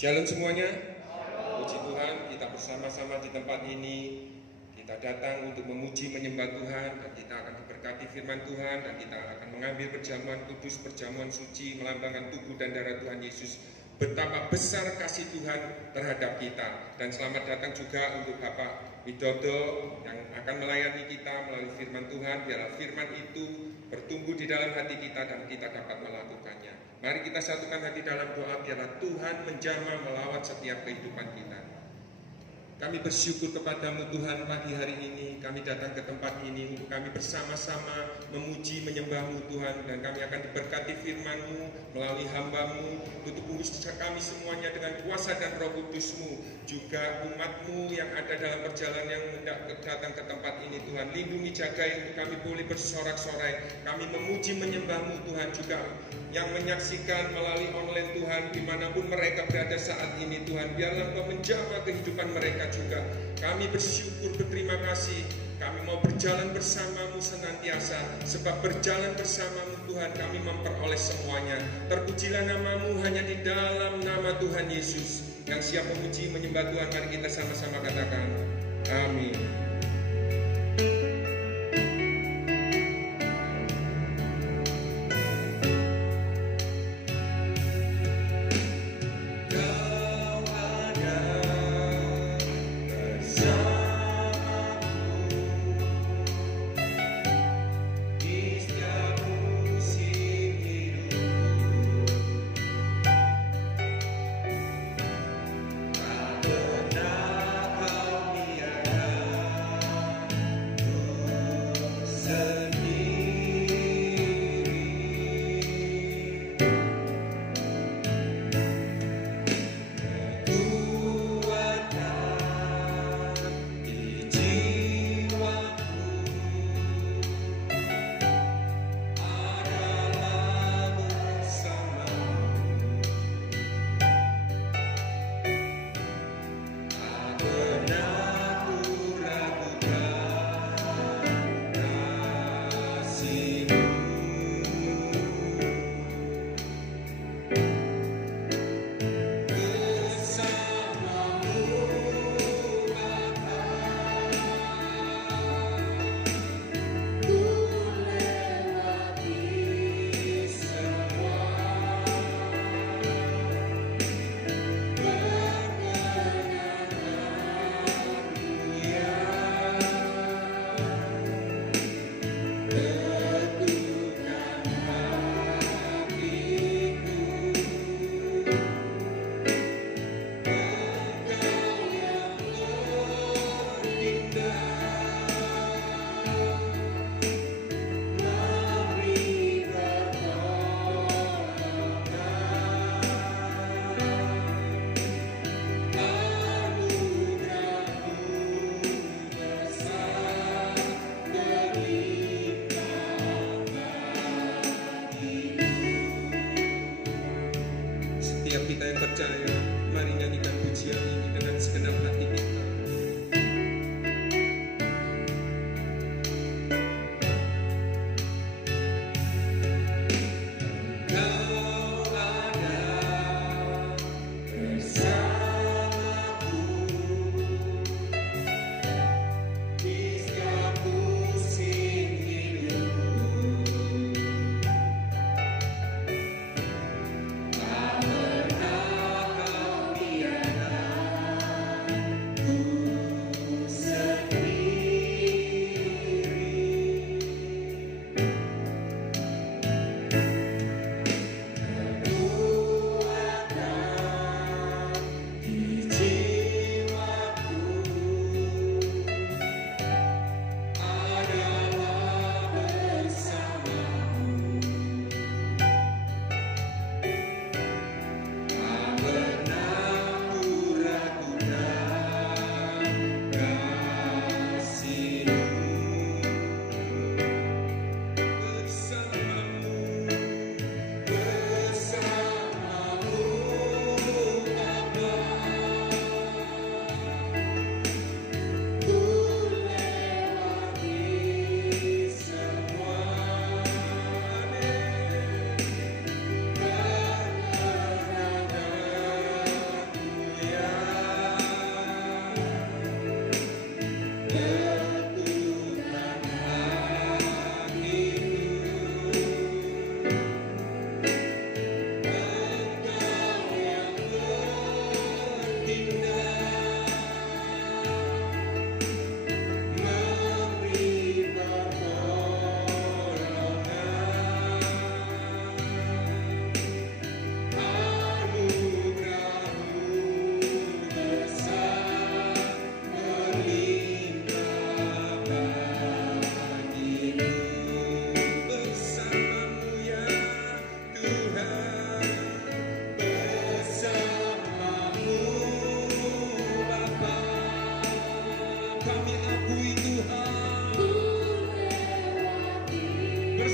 Shalom semuanya. Puji Tuhan, kita bersama-sama di tempat ini. Kita datang untuk memuji menyembah Tuhan, dan kita akan diberkati firman Tuhan, dan kita akan mengambil perjamuan kudus, perjamuan suci, melambangkan tubuh dan darah Tuhan Yesus. Betapa besar kasih Tuhan terhadap kita. Dan selamat datang juga untuk Bapak Widodo yang akan melayani kita melalui firman Tuhan. Biarlah firman itu bertumbuh di dalam hati kita dan kita dapat melakukannya. Mari kita satukan hati dalam doa, biarlah Tuhan menjamah melawat setiap kehidupan kita. Kami bersyukur kepadamu Tuhan, pagi hari ini kami datang ke tempat ini untuk kami bersama-sama memuji menyembahmu Tuhan, dan kami akan diberkati firman-Mu melalui hamba-Mu. Tutup kami semuanya dengan kuasa dan Roh Kudus-Mu, juga umat-Mu yang ada dalam perjalanan yang datang ke tempat ini Tuhan. Lindungi, jagai untuk kami boleh bersorak-sorai, kami memuji menyembahmu Tuhan, juga yang menyaksikan melalui online Tuhan, dimanapun mereka berada saat ini Tuhan, biarlah Engkau menjamah kehidupan mereka juga. Kami bersyukur, berterima kasih. Kami mau berjalan bersamamu senantiasa, sebab berjalan bersamamu Tuhan kami memperoleh semuanya. Terpujilah namamu hanya di dalam nama Tuhan Yesus. Yang siap memuji menyembah Tuhan, mari kita sama-sama katakan amin. Pernah kau tiada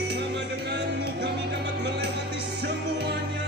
bersama denganmu kami dapat melewati semuanya.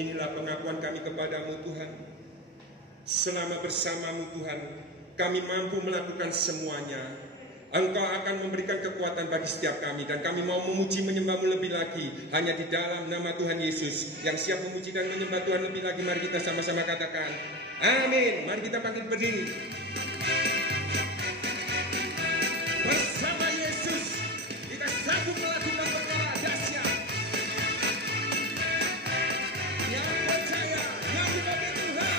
Inilah pengakuan kami kepadamu Tuhan. Selama bersamamu Tuhan, kami mampu melakukan semuanya. Engkau akan memberikan kekuatan bagi setiap kami, dan kami mau memuji menyembahmu lebih lagi hanya di dalam nama Tuhan Yesus. Yang siap memuji dan menyembah Tuhan lebih lagi, mari kita sama-sama katakan amin. Mari kita bangkit berdiri. Bersama Yesus kita sanggup melakukan perkara dahsyat. Yang percaya, yang bagi Tuhan.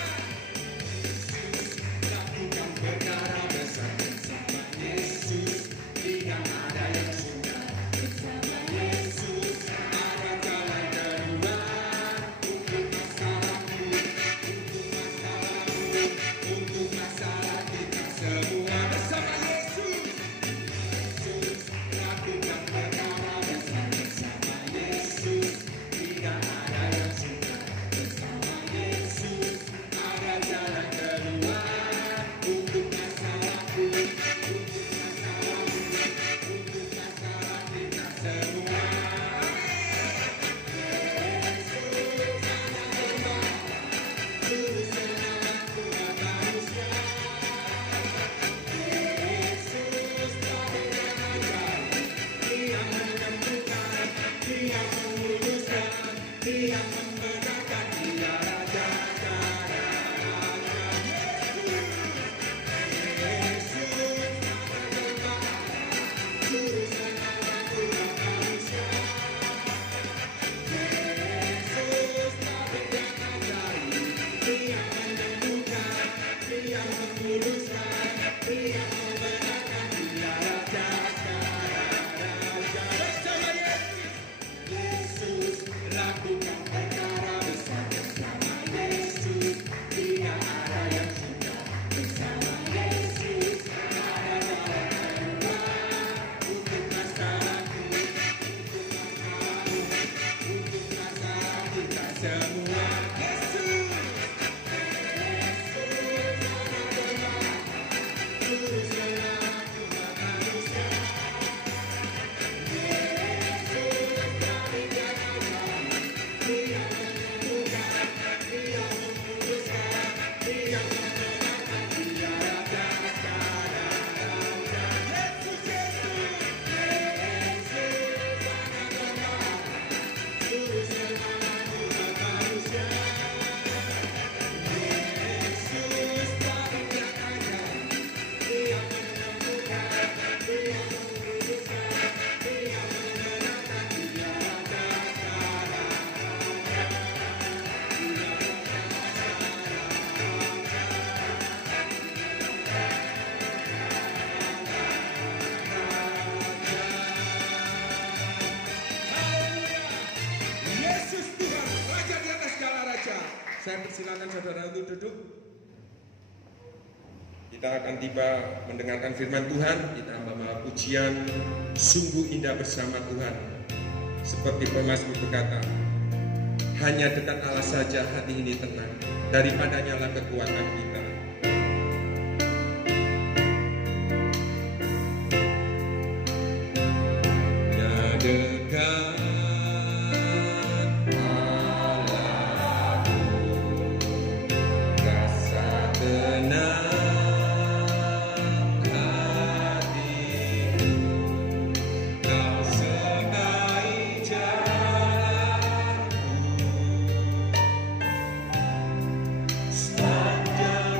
Yesus lakukan perkara besar. Bersama Yesus tidak ada yang sudah. Bersama Yesus ada jalan keluar. Untuk masalahmu, untuk masalahmu, untuk masalah kita. Saya persilakan saudara untuk duduk. Kita akan tiba mendengarkan firman Tuhan. Kita membawa pujian sungguh indah bersama Tuhan. Seperti pemazmur berkata, hanya dekat Allah saja hati ini tenang, daripadanya lah kekuatan kita. Ya dekat Stand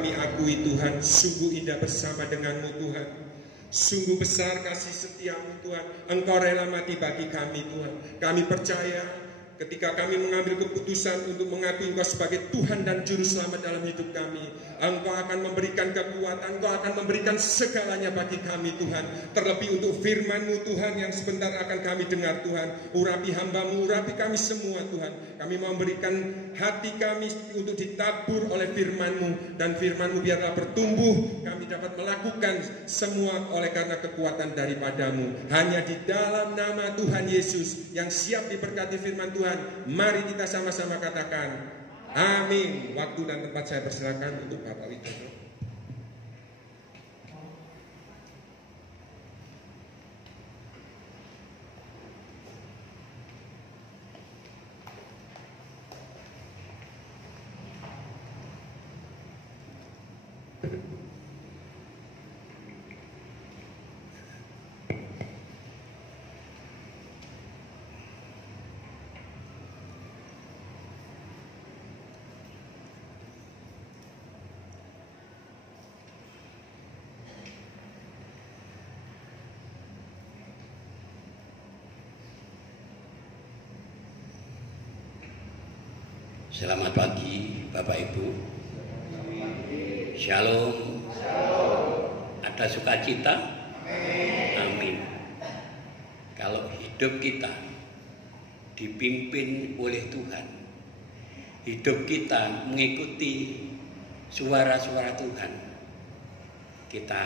kami akui Tuhan, sungguh indah bersama dengan-Mu Tuhan. Sungguh besar kasih setia-Mu Tuhan. Engkau rela mati bagi kami Tuhan. Kami percaya ketika kami mengambil keputusan untuk mengakui Engkau sebagai Tuhan dan Juru Selamat dalam hidup kami, Engkau akan memberikan kekuatan, Engkau akan memberikan segalanya bagi kami Tuhan. Terlebih untuk firman-Mu Tuhan yang sebentar akan kami dengar Tuhan. Urapi hamba-Mu, urapi kami semua Tuhan. Kami mau memberikan hati kami untuk ditabur oleh firman-Mu, dan firman-Mu biarlah bertumbuh. Kami dapat melakukan semua oleh karena kekuatan daripada-Mu. Hanya di dalam nama Tuhan Yesus yang siap diberkati firman Tuhan, mari kita sama-sama katakan amin. Waktu dan tempat saya persilakan untuk Bapak Widodo. Selamat pagi Bapak Ibu. Shalom. Ada sukacita? Amin. Kalau hidup kita dipimpin oleh Tuhan, hidup kita mengikuti suara-suara Tuhan, kita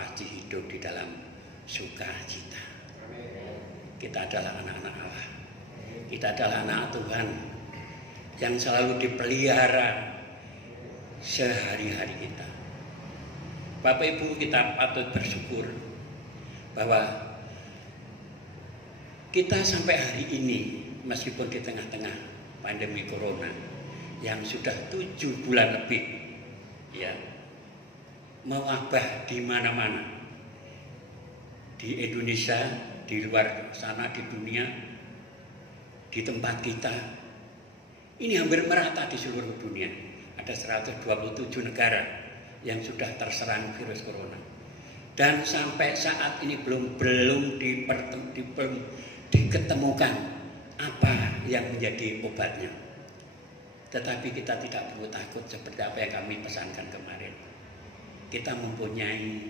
pasti hidup di dalam sukacita. Kita adalah anak-anak Allah. Kita adalah anak Tuhan yang selalu dipelihara sehari-hari kita. Bapak Ibu, kita patut bersyukur bahwa kita sampai hari ini, meskipun di tengah-tengah pandemi corona yang sudah 7 bulan lebih, ya, mewabah di mana-mana, di Indonesia, di luar sana, di dunia, di tempat kita. Ini hampir merata di seluruh dunia. Ada 127 negara yang sudah terserang virus corona. Dan sampai saat ini belum diketemukan apa yang menjadi obatnya. Tetapi kita tidak perlu takut seperti apa yang kami pesankan kemarin. Kita mempunyai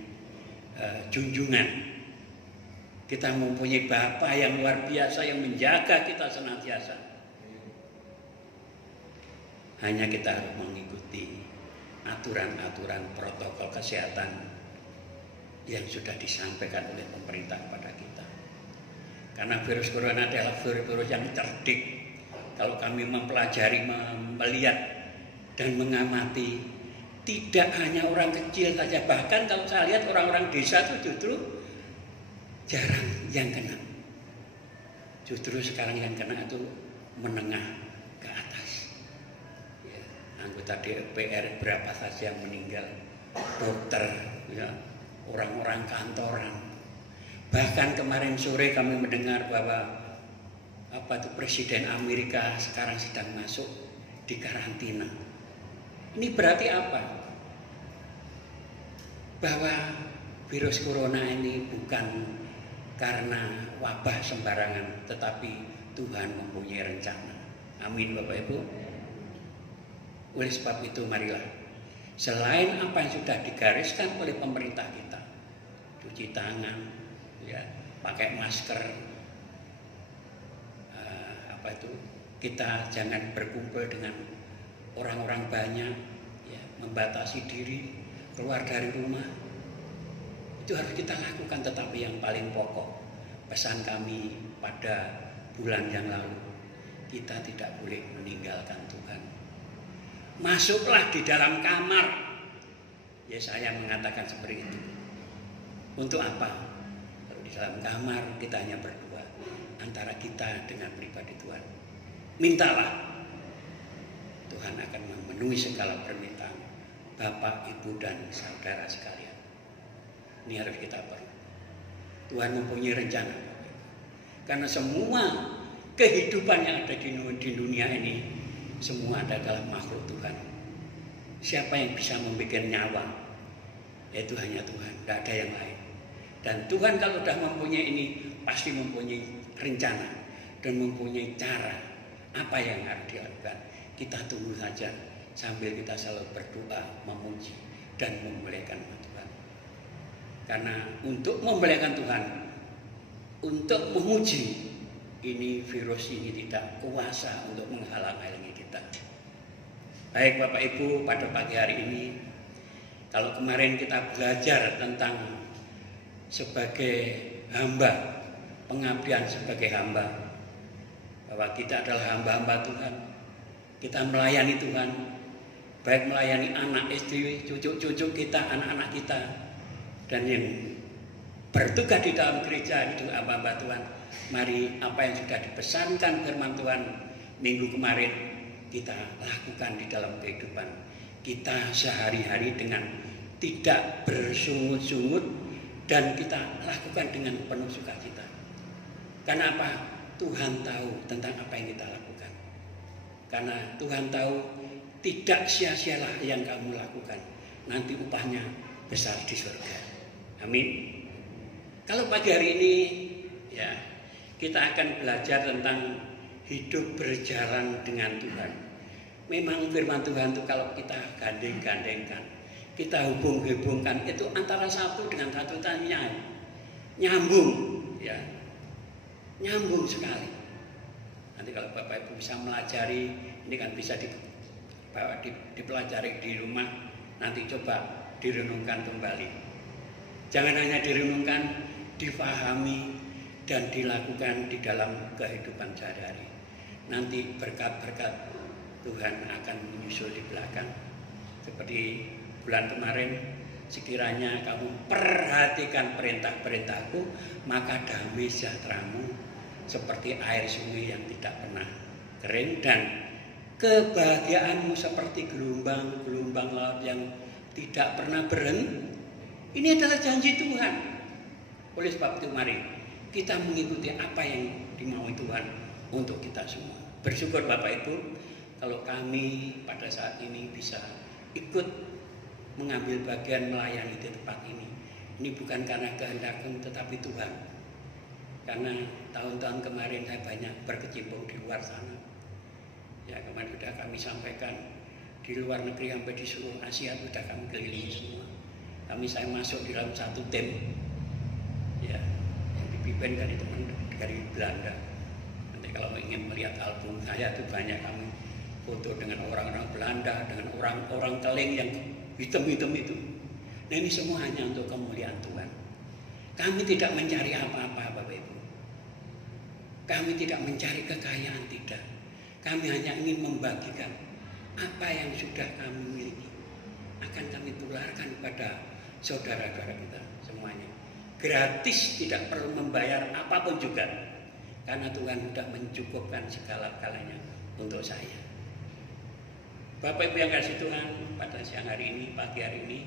junjungan. Kita mempunyai Bapa yang luar biasa yang menjaga kita senantiasa. Hanya kita harus mengikuti aturan-aturan protokol kesehatan yang sudah disampaikan oleh pemerintah kepada kita. Karena virus corona adalah virus yang cerdik. Kalau kami mempelajari, melihat dan mengamati, tidak hanya orang kecil saja, bahkan kalau saya lihat orang-orang desa itu justru jarang yang kena. Justru sekarang yang kena itu menengah ke atas. Ya, anggota DPR berapa saja yang meninggal, dokter, ya, orang-orang kantoran. Bahkan kemarin sore kami mendengar bahwa Presiden Amerika sekarang sedang masuk di karantina. Ini berarti apa? Bahwa virus corona ini bukan karena wabah sembarangan, tetapi Tuhan mempunyai rencana. Amin Bapak Ibu. Oleh sebab itu marilah, selain apa yang sudah digariskan oleh pemerintah kita, cuci tangan, ya, pakai masker, kita jangan berkumpul dengan orang-orang banyak, ya, membatasi diri, keluar dari rumah. Itu harus kita lakukan, tetapi yang paling pokok, pesan kami pada bulan yang lalu, kita tidak boleh meninggalkan Tuhan. Masuklah di dalam kamar. Ya, saya mengatakan seperti itu. Untuk apa? Kalau di dalam kamar kita hanya berdua, antara kita dengan pribadi Tuhan. Mintalah, Tuhan akan memenuhi segala permintaan Bapak, Ibu, dan saudara sekalian. Ini harus kita perlu. Tuhan mempunyai rencana. Karena semua kehidupan yang ada di dunia ini, semua adalah makhluk Tuhan. siapa yang bisa membuat nyawa? Yaitu hanya Tuhan, tidak ada yang lain. Dan Tuhan kalau sudah mempunyai ini, pasti mempunyai rencana dan mempunyai cara apa yang harus dilakukan. Kita tunggu saja sambil kita selalu berdoa, memuji dan memuliakan Tuhan. Karena untuk memuliakan Tuhan, untuk memuji, ini virus ini tidak kuasa untuk menghalang-halangi kita. Baik Bapak Ibu, pada pagi hari ini, kalau kemarin kita belajar tentang sebagai hamba, pengabdian sebagai hamba, bahwa kita adalah hamba-hamba Tuhan, kita melayani Tuhan, baik melayani anak istri, cucu-cucu kita, anak-anak kita, dan yang bertugas di dalam gereja itu hamba-hamba Tuhan. Mari apa yang sudah dipesankan firman Tuhan minggu kemarin kita lakukan di dalam kehidupan kita sehari-hari dengan tidak bersungut-sungut, dan kita lakukan dengan penuh sukacita. Karena apa? Tuhan tahu tentang apa yang kita lakukan. Karena Tuhan tahu tidak sia-sialah yang kamu lakukan, nanti upahnya besar di surga. Amin. Kalau pagi hari ini ya, kita akan belajar tentang hidup berjalan dengan Tuhan. Memang firman Tuhan itu kalau kita gandeng-gandengkan, kita hubung-hubungkan, itu antara satu dengan satu tanya nyambung, ya, nyambung sekali. Nanti kalau Bapak Ibu bisa melajari, ini kan bisa dipelajari di rumah, nanti coba direnungkan kembali. Jangan hanya direnungkan, difahami dan dilakukan di dalam kehidupan sehari-hari. Nanti berkat-berkat Tuhan akan menyusul di belakang. Seperti bulan kemarin, sekiranya kamu perhatikan perintah-perintahku, maka damai sejahteramu seperti air sungai yang tidak pernah kering, dan kebahagiaanmu seperti gelombang-gelombang laut yang tidak pernah berhenti. Ini adalah janji Tuhan. Oleh sebab itu mari kita mengikuti apa yang dimaui Tuhan untuk kita semua. Bersyukur Bapak Ibu kalau kami pada saat ini bisa ikut mengambil bagian melayani di tempat ini. Ini bukan karena kehendakku tetapi Tuhan. Karena tahun-tahun kemarin saya banyak berkecimpung di luar sana. Ya, kemarin sudah kami sampaikan, di luar negeri sampai di seluruh Asia sudah kami kelilingi semua. Saya masuk di dalam satu tim, ya, yang dipimpin dari teman dari Belanda. Nanti kalau ingin melihat album saya itu banyak kami foto dengan orang-orang Belanda, dengan orang-orang Keling yang hitam-hitam itu. Nah, ini semua hanya untuk kemuliaan Tuhan. Kami tidak mencari apa-apa Bapak Ibu. Kami tidak mencari kekayaan, tidak. Kami hanya ingin membagikan apa yang sudah kami miliki. Akan kami tularkan kepada saudara-saudara kita semuanya. Gratis, tidak perlu membayar apapun juga. Karena Tuhan sudah mencukupkan segala-galanya untuk saya. Bapak Ibu yang kasih Tuhan, pada siang hari ini, pagi hari ini,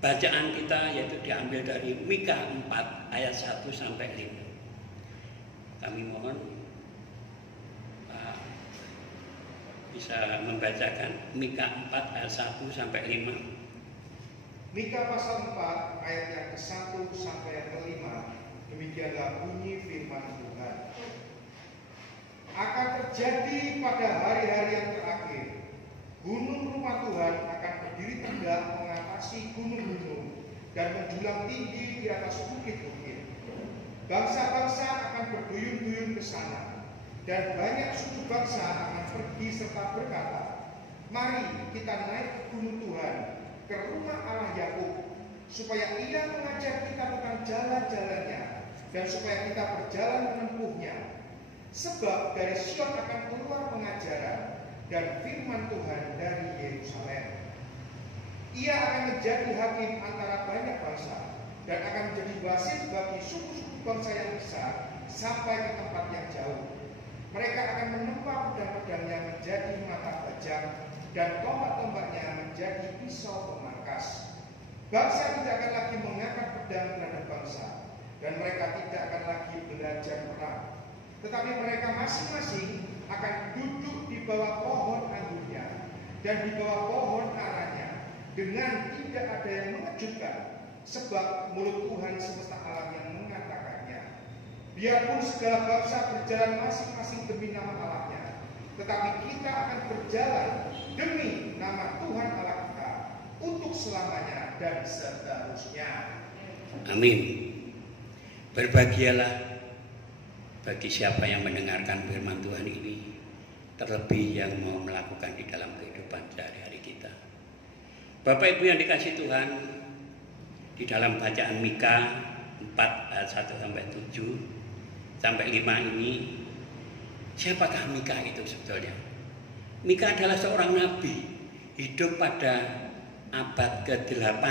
bacaan kita yaitu diambil dari Mika 4 ayat 1 sampai 5. Kami mohon bisa membacakan Mika 4 ayat 1 sampai 5. Mika pasal 4 ayat yang ke-1 sampai yang ke-5. Demikianlah bunyi firman Tuhan. Akan terjadi pada hari-hari yang terakhir, gunung rumah Tuhan akan berdiri tegak mengatasi gunung-gunung dan menjulang tinggi di atas bukit-bukit. Bangsa-bangsa akan berduyun-duyun ke sana, dan banyak suku bangsa akan pergi serta berkata, mari kita naik ke gunung Tuhan, ke rumah Allah Yakub, supaya Ia mengajar kita tentang jalan-jalannya, dan supaya kita berjalan menempuhnya. Sebab dari Sion akan keluar pengajaran dan firman Tuhan dari Yerusalem. Ia akan menjadi hakim antara banyak bangsa, dan akan menjadi wasit bagi suku-suku bangsa yang besar sampai ke tempat yang jauh. Mereka akan menempa pedang-pedangnya menjadi mata bajang, dan tombak-tombaknya menjadi pisau pemangkas. Bangsa tidak akan lagi mengangkat pedang terhadap bangsa, dan mereka tidak akan lagi belajar perang. Tetapi mereka masing-masing akan duduk di bawah pohon anggurnya dan di bawah pohon aranya dengan tidak ada yang mengejutkan, sebab mulut Tuhan semesta alam yang mengatakannya. Biarpun segala bangsa berjalan masing-masing demi nama Allahnya, tetapi kita akan berjalan demi nama Tuhan Allah kita untuk selamanya dan seterusnya. Amin. Berbahagialah bagi siapa yang mendengarkan firman Tuhan ini, terlebih yang mau melakukan di dalam kehidupan sehari-hari kita. Bapak Ibu yang dikasihi Tuhan, di dalam bacaan Mika 4 ayat 1 sampai 7 sampai 5 ini, siapakah Mika itu sebetulnya? Mika adalah seorang nabi, hidup pada abad ke-8,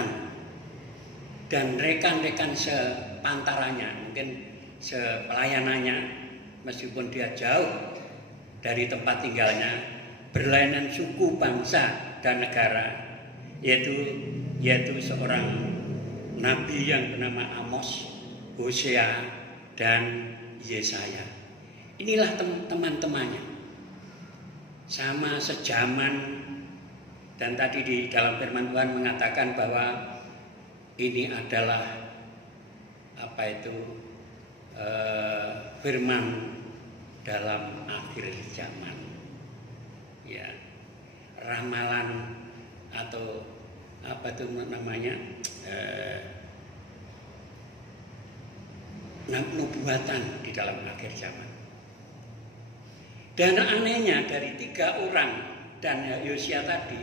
dan rekan-rekan sepantarannya, mungkin sepelayanannya, meskipun dia jauh dari tempat tinggalnya, berlainan suku, bangsa, dan negara, yaitu seorang nabi yang bernama Amos, Hosea, dan Yesaya. Inilah teman-temannya, sama sejaman, dan tadi di dalam firman Tuhan mengatakan bahwa ini adalah firman dalam akhir zaman, ya, ramalan atau nubuatan di dalam akhir zaman. Dan anehnya dari 3 orang dan Yosia tadi,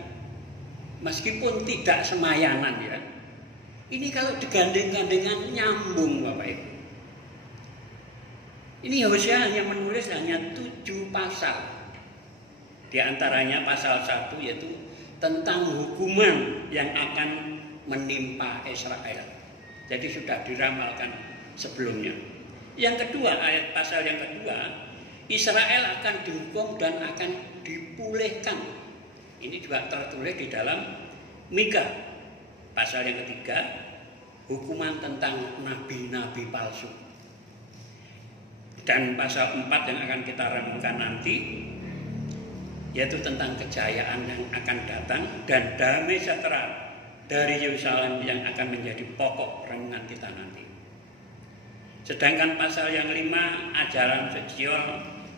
meskipun tidak semayanan, ya, ini kalau digandeng-gandengan nyambung, Bapak Ibu. Ini Hosea hanya menulis hanya 7 pasal. Di antaranya pasal 1 yaitu tentang hukuman yang akan menimpa Israel. Jadi sudah diramalkan sebelumnya. Yang kedua, pasal yang kedua, Israel akan dihukum dan akan dipulihkan. Ini juga tertulis di dalam Mika. Pasal yang ketiga, hukuman tentang nabi-nabi palsu. Dan pasal 4 yang akan kita renungkan nanti, yaitu tentang kejayaan yang akan datang dan damai sejahtera dari Yerusalem yang akan menjadi pokok renungan kita nanti. Sedangkan pasal yang 5, ajaran Sion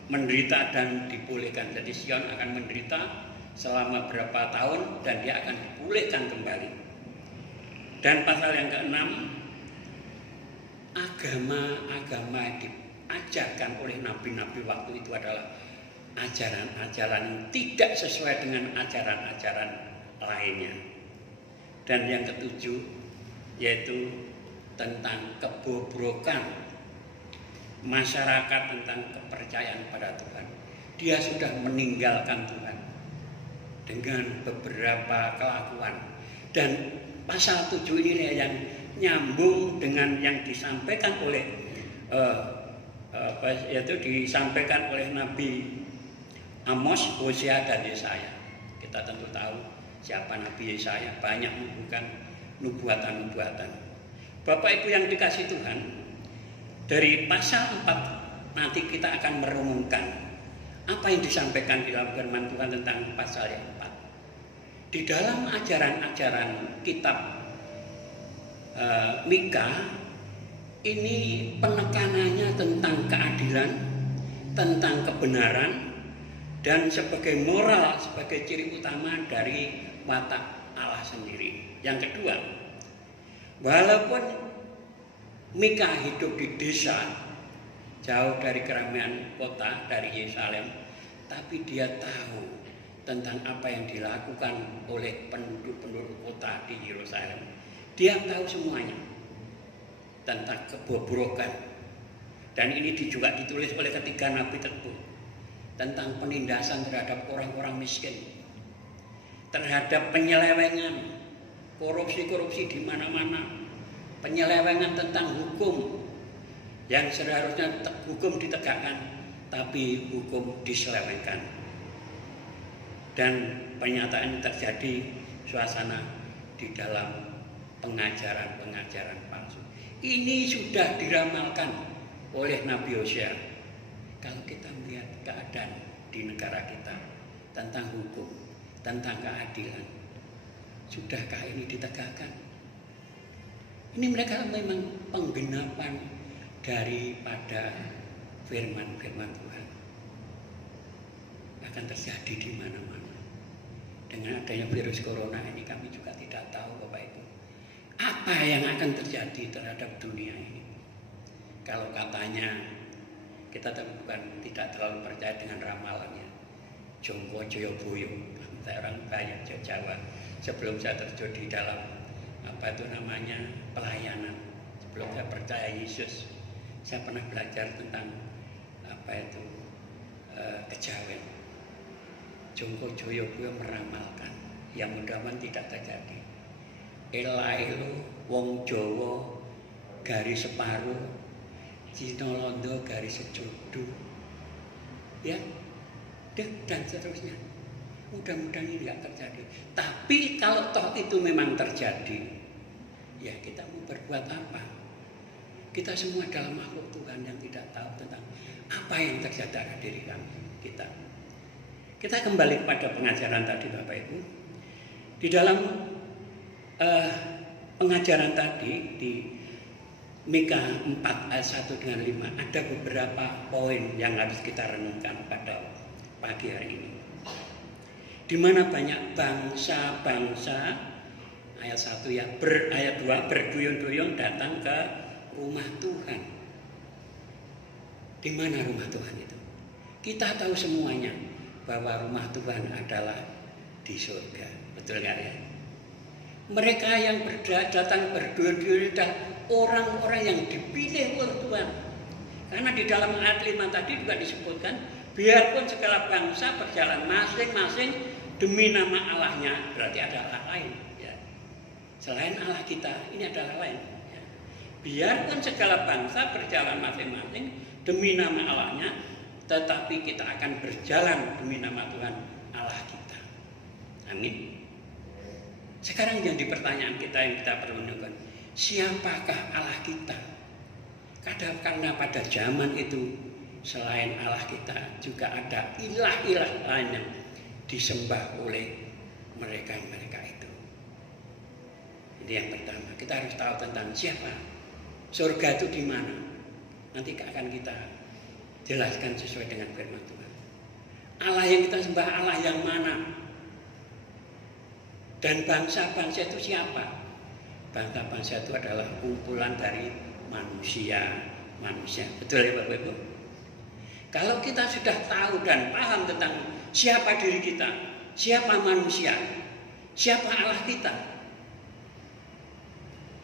menderita dan dipulihkan. Jadi Sion akan menderita selama berapa tahun dan dia akan dipulihkan kembali. Dan pasal yang ke-6, agama diajarkan oleh nabi-nabi waktu itu adalah ajaran-ajaran yang tidak sesuai dengan ajaran-ajaran lainnya. Dan yang ke-7 yaitu tentang kebobrokan masyarakat tentang kepercayaan pada Tuhan. Dia sudah meninggalkan Tuhan dengan beberapa kelakuan. Dan pasal 7 ini yang nyambung dengan yang disampaikan oleh yaitu disampaikan oleh Nabi Amos, Hosea, dan Yesaya. Kita tentu tahu siapa Nabi Yesaya, banyak membukan nubuatan-nubuatan. Bapak Ibu yang dikasihi Tuhan, dari pasal 4 nanti kita akan merenungkan apa yang disampaikan di dalam firman Tuhan tentang pasal yang 4. Di dalam ajaran-ajaran kitab Mika, ini penekanannya tentang keadilan, tentang kebenaran, dan sebagai moral, sebagai ciri utama dari watak Allah sendiri. Yang kedua, walaupun Mika hidup di desa, jauh dari keramaian kota, dari Yerusalem, tapi dia tahu tentang apa yang dilakukan oleh penduduk-penduduk kota di Yerusalem. Dia tahu semuanya tentang kebobrokan. Dan ini juga ditulis oleh ketiga nabi tersebut tentang penindasan terhadap orang-orang miskin, terhadap penyelewengan, korupsi-korupsi di mana-mana, penyelewengan tentang hukum yang seharusnya hukum ditegakkan, tapi hukum diselewengkan. Dan pernyataan terjadi suasana di dalam pengajaran-pengajaran palsu. Ini sudah diramalkan oleh Nabi Hosea. Kalau kita melihat keadaan di negara kita tentang hukum, tentang keadilan. Sudahkah ini ditegakkan? Ini mereka memang penggenapan daripada firman-firman Tuhan. Akan terjadi di mana-mana. Dengan adanya virus corona ini kami juga tidak tahu Bapak Ibu, apa yang akan terjadi terhadap dunia ini. Kalau katanya, kita tidak terlalu percaya dengan ramalannya Jongko Joyoboyo, orang Bayan Jawa, sebelum saya terjun di dalam pelayanan, sebelum saya percaya Yesus, saya pernah belajar tentang kejawen. Jongko Joyoboyo meramalkan yang mudah-mudahan tidak terjadi. Elailo wong Jawa garis separuh, Cina Londo garis sejodoh, ya, dan seterusnya. Mudah-mudahan ini tidak terjadi. Tapi kalau toh itu memang terjadi, ya kita mau berbuat apa? Kita semua adalah makhluk Tuhan yang tidak tahu tentang apa yang terjadi pada diri kita. Kita kembali kepada pengajaran tadi Bapak Ibu. Di dalam pengajaran tadi di Mika 4 ayat 1 dengan 5 ada beberapa poin yang harus kita renungkan pada pagi hari ini. Di mana banyak bangsa-bangsa, ayat 1 ya, ayat 2 berduyun-duyun datang ke rumah Tuhan. Di mana rumah Tuhan itu? Kita tahu semuanya bahwa rumah Tuhan adalah di surga. Betul nggak ya? Mereka yang datang berduyun-duyun adalah orang-orang yang dipilih oleh Tuhan. Karena di dalam ayat 5 tadi juga disebutkan, biarpun segala bangsa berjalan masing-masing demi nama Allahnya, berarti ada Allah lain. Ya. Selain Allah kita, ini adalah lain. Ya. Biarpun segala bangsa berjalan masing-masing demi nama Allahnya, tetapi kita akan berjalan demi nama Tuhan Allah kita. Amin. Sekarang yang di pertanyaan kita yang kita perlu menentukan, siapakah Allah kita? Karena pada zaman itu selain Allah kita juga ada ilah-ilah lain yang disembah oleh mereka itu. Ini yang pertama, kita harus tahu tentang siapa. Surga itu di mana? Nanti akan kita jelaskan sesuai dengan firman Tuhan. Allah yang kita sembah Allah yang mana? Dan bangsa-bangsa itu siapa? Bangsa-bangsa itu adalah kumpulan dari manusia. Betul ya Bapak Ibu? Kalau kita sudah tahu dan paham tentang siapa diri kita, siapa manusia, siapa Allah kita,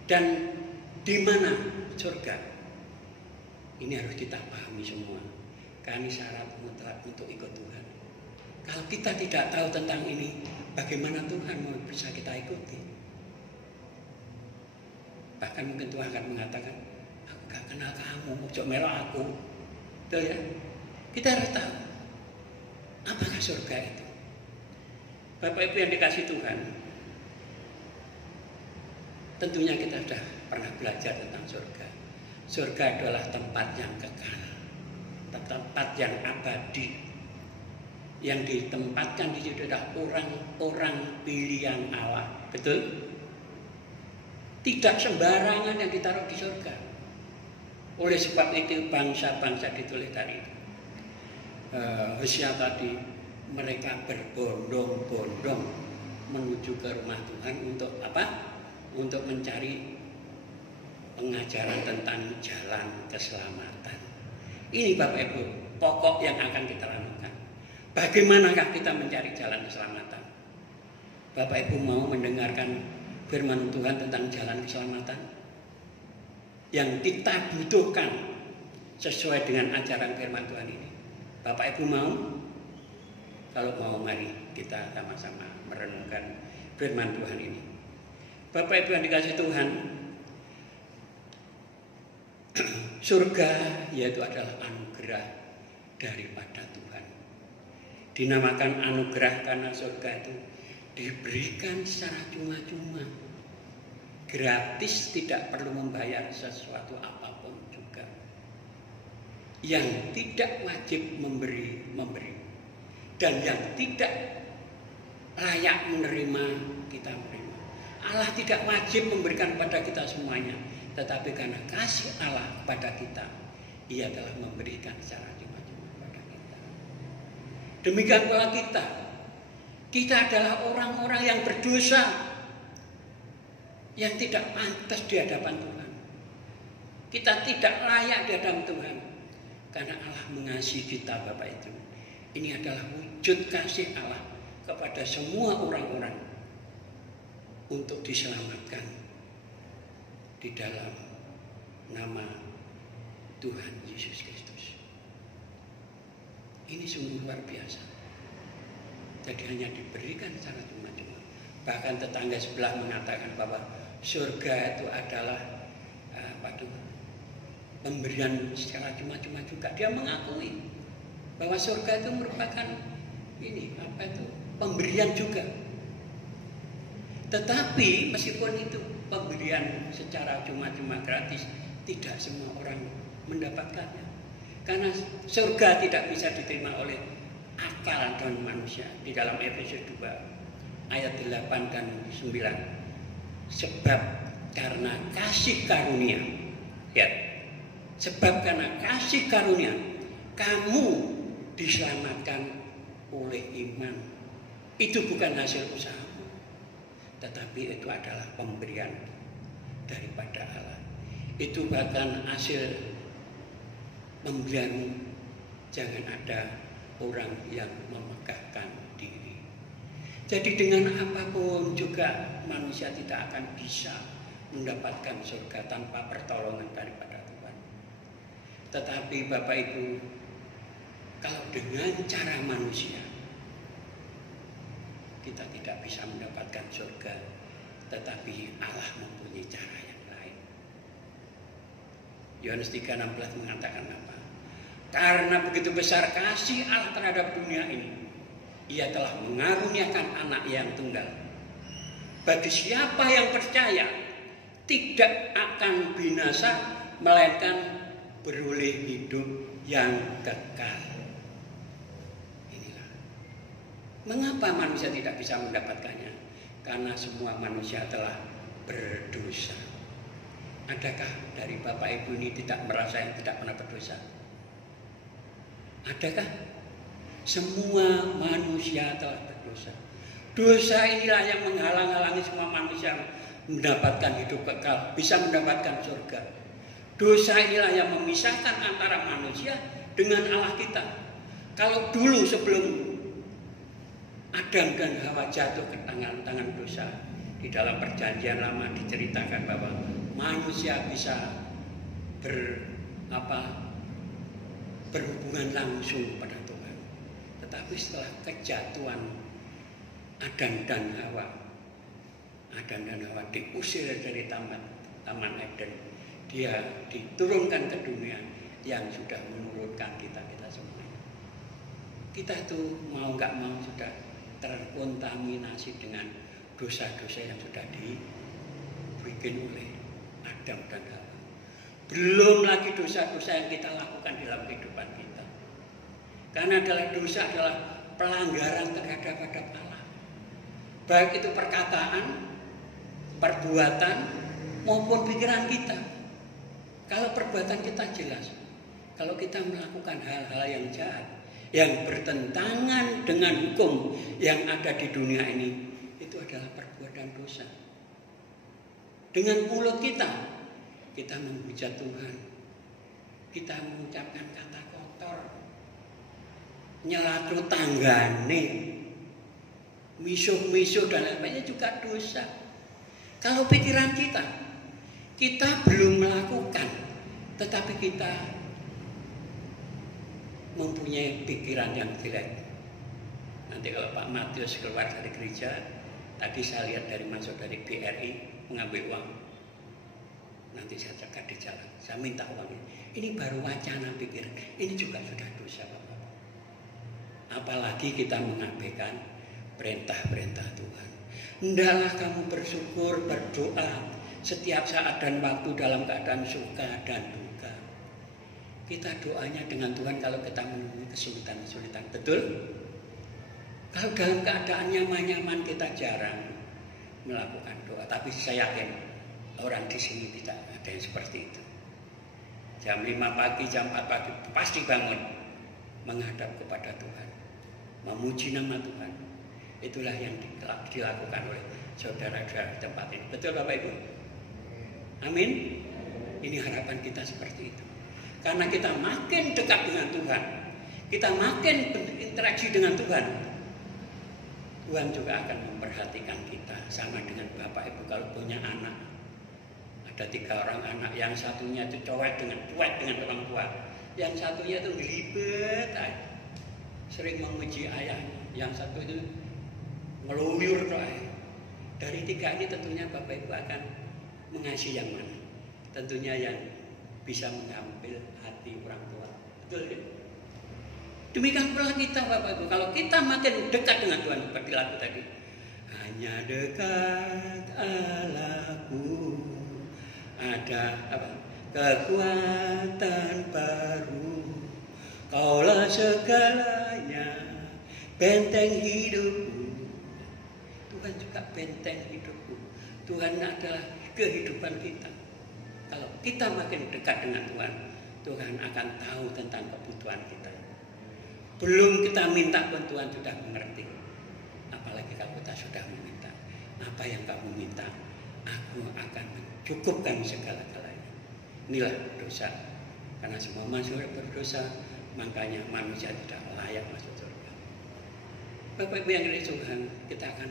dan di mana surga, ini harus kita pahami semua. Karena ini syarat mutlak untuk ikut Tuhan. Kalau kita tidak tahu tentang ini, bagaimana Tuhan mau bisa kita ikuti? Bahkan mungkin Tuhan akan mengatakan, aku gak kenal kamu, ojo merah aku. Betul ya? Kita harus tahu apakah surga itu. Bapak Ibu yang dikasih Tuhan, tentunya kita sudah pernah belajar tentang surga. Surga adalah tempat yang kekal, tempat yang abadi. Yang ditempatkan di situ adalah orang-orang pilihan Allah. Betul? Tidak sembarangan yang ditaruh di surga. Oleh sebab itu bangsa-bangsa ditulis tadi. Hosea tadi, mereka berbondong-bondong menuju ke rumah Tuhan untuk apa? Untuk mencari pengajaran tentang jalan keselamatan. Ini Bapak Ibu, pokok yang akan kita renungkan. Bagaimanakah kita mencari jalan keselamatan? Bapak Ibu mau mendengarkan firman Tuhan tentang jalan keselamatan yang kita butuhkan sesuai dengan ajaran firman Tuhan ini? Bapak Ibu mau? Kalau mau, mari kita sama-sama merenungkan firman Tuhan ini. Bapak Ibu yang dikasih Tuhan, surga yaitu adalah anugerah daripada Tuhan. Dinamakan anugerah karena surga itu diberikan secara cuma-cuma, gratis, tidak perlu membayar sesuatu apapun juga. Yang tidak wajib memberi, dan yang tidak layak menerima, kita menerima. Allah tidak wajib memberikan pada kita semuanya, tetapi karena kasih Allah pada kita, Ia telah memberikan secara cuma-cuma pada kita. Demikian pula kita. Kita adalah orang-orang yang berdosa, yang tidak pantas di hadapan Tuhan. Kita tidak layak di hadapan Tuhan, karena Allah mengasihi kita, Bapak Ibu. Ini adalah wujud kasih Allah kepada semua orang-orang untuk diselamatkan di dalam nama Tuhan Yesus Kristus. Ini sungguh luar biasa. Jadi hanya diberikan secara cuma-cuma. Bahkan tetangga sebelah mengatakan bahwa surga itu adalah pemberian secara cuma-cuma juga. Dia mengakui bahwa surga itu merupakan pemberian juga. Tetapi meskipun itu pemberian secara cuma-cuma gratis, tidak semua orang mendapatkannya. Karena surga tidak bisa diterima oleh akal dan manusia. Di dalam Efesus 2 ayat 8 dan 9. Sebab karena kasih karunia, sebab karena kasih karunia kamu diselamatkan oleh iman. Itu bukan hasil usahamu, tetapi itu adalah pemberian daripada Allah. Itu bahkan hasil pemberianmu. Jangan ada orang yang memegahkan diri. Jadi dengan apapun juga manusia tidak akan bisa mendapatkan surga tanpa pertolongan daripada Tuhan. Tetapi Bapak Ibu, kalau dengan cara manusia kita tidak bisa mendapatkan surga, tetapi Allah mempunyai cara yang lain. Yohanes 3:16 mengatakan apa? Karena begitu besar kasih Allah terhadap dunia ini, Ia telah mengaruniakan anak yang tunggal. Bagi siapa yang percaya, tidak akan binasa, melainkan beroleh hidup yang kekal. Inilah mengapa manusia tidak bisa mendapatkannya. Karena semua manusia telah berdosa. Adakah dari Bapak Ibu ini tidak merasa yang tidak pernah berdosa? Adakah? Semua manusia telah berdosa. Dosa inilah yang menghalang-halangi semua manusia mendapatkan hidup kekal, bisa mendapatkan surga. Dosa inilah yang memisahkan antara manusia dengan Allah kita. Kalau dulu sebelum Adam dan Hawa jatuh ke tangan dosa, di dalam perjanjian lama diceritakan bahwa manusia bisa berhubungan langsung pada Tuhan. Tetapi setelah kejatuhan Adam dan Hawa diusir dari taman Eden. Dia diturunkan ke dunia yang sudah menurunkan kita semua. Kita itu mau nggak mau sudah terkontaminasi dengan dosa-dosa yang sudah dibikin oleh Adam dan Hawa. Belum lagi dosa-dosa yang kita lakukan dalam kehidupan kita. Karena dosa adalah pelanggaran terhadap Allah. Baik itu perkataan, perbuatan, maupun pikiran kita. Kalau perbuatan kita jelas, kalau kita melakukan hal-hal yang jahat, yang bertentangan dengan hukum yang ada di dunia ini, itu adalah perbuatan dosa. Dengan mulut kita menghujat Tuhan, kita mengucapkan kata kotor, nyelatru tanggane, misuh-misuh dan lain-lainnya juga dosa. Kalau pikiran kita belum melakukan, tetapi kita mempunyai pikiran yang jelek. Nanti kalau Pak Matius keluar dari gereja, tadi saya lihat masuk dari BRI mengambil uang. Nanti saya cegat di jalan, saya minta uangnya. Ini baru wacana pikiran, ini juga sudah dosa, Bapak. Apalagi kita mengabaikan perintah-perintah Tuhan. Hendaklah kamu bersyukur, berdoa setiap saat dan waktu dalam keadaan suka dan duka. Kita doanya dengan Tuhan kalau kita menemui kesulitan-kesulitan. Betul? Kalau dalam keadaan nyaman-nyaman kita jarang melakukan doa. Tapi saya yakin orang di sini tidak ada yang seperti itu. Jam 5 pagi, jam 4 pagi pasti bangun menghadap kepada Tuhan, memuji nama Tuhan. Itulah yang dilakukan oleh saudara-saudara di tempat ini. Betul Bapak Ibu? Amin. Ini harapan kita seperti itu. Karena kita makin dekat dengan Tuhan, kita makin berinteraksi dengan Tuhan, Tuhan juga akan memperhatikan kita. Sama dengan Bapak Ibu kalau punya anak, ada 3 orang anak, yang satunya itu cuek dengan orang tua, yang satunya itu ngelibet, sering memuji ayah, yang satu itu ngeluyur doa. Dari 3 ini tentunya Bapak Ibu akan mengasihi yang mana? Tentunya yang bisa mengambil hati orang tua. Betul ya? Demikian pula kita Bapak Ibu, kalau kita makin dekat dengan Tuhan seperti lagu tadi, hanya dekat Allahku ada apa? Kekuatan baru, Kaulah segalanya, benteng hidupku. Tuhan juga benteng hidupku. Tuhan adalah kehidupan kita. Kalau kita makin dekat dengan Tuhan, Tuhan akan tahu tentang kebutuhan kita. Belum kita minta pun Tuhan sudah mengerti. Apalagi kalau kita sudah meminta. Apa yang kamu minta, aku akan mencukupkan segala-galanya. Inilah dosa. Karena semua manusia berdosa, makanya manusia tidak layak masuk surga. Bapak Ibu yang dari Tuhan, kita akan,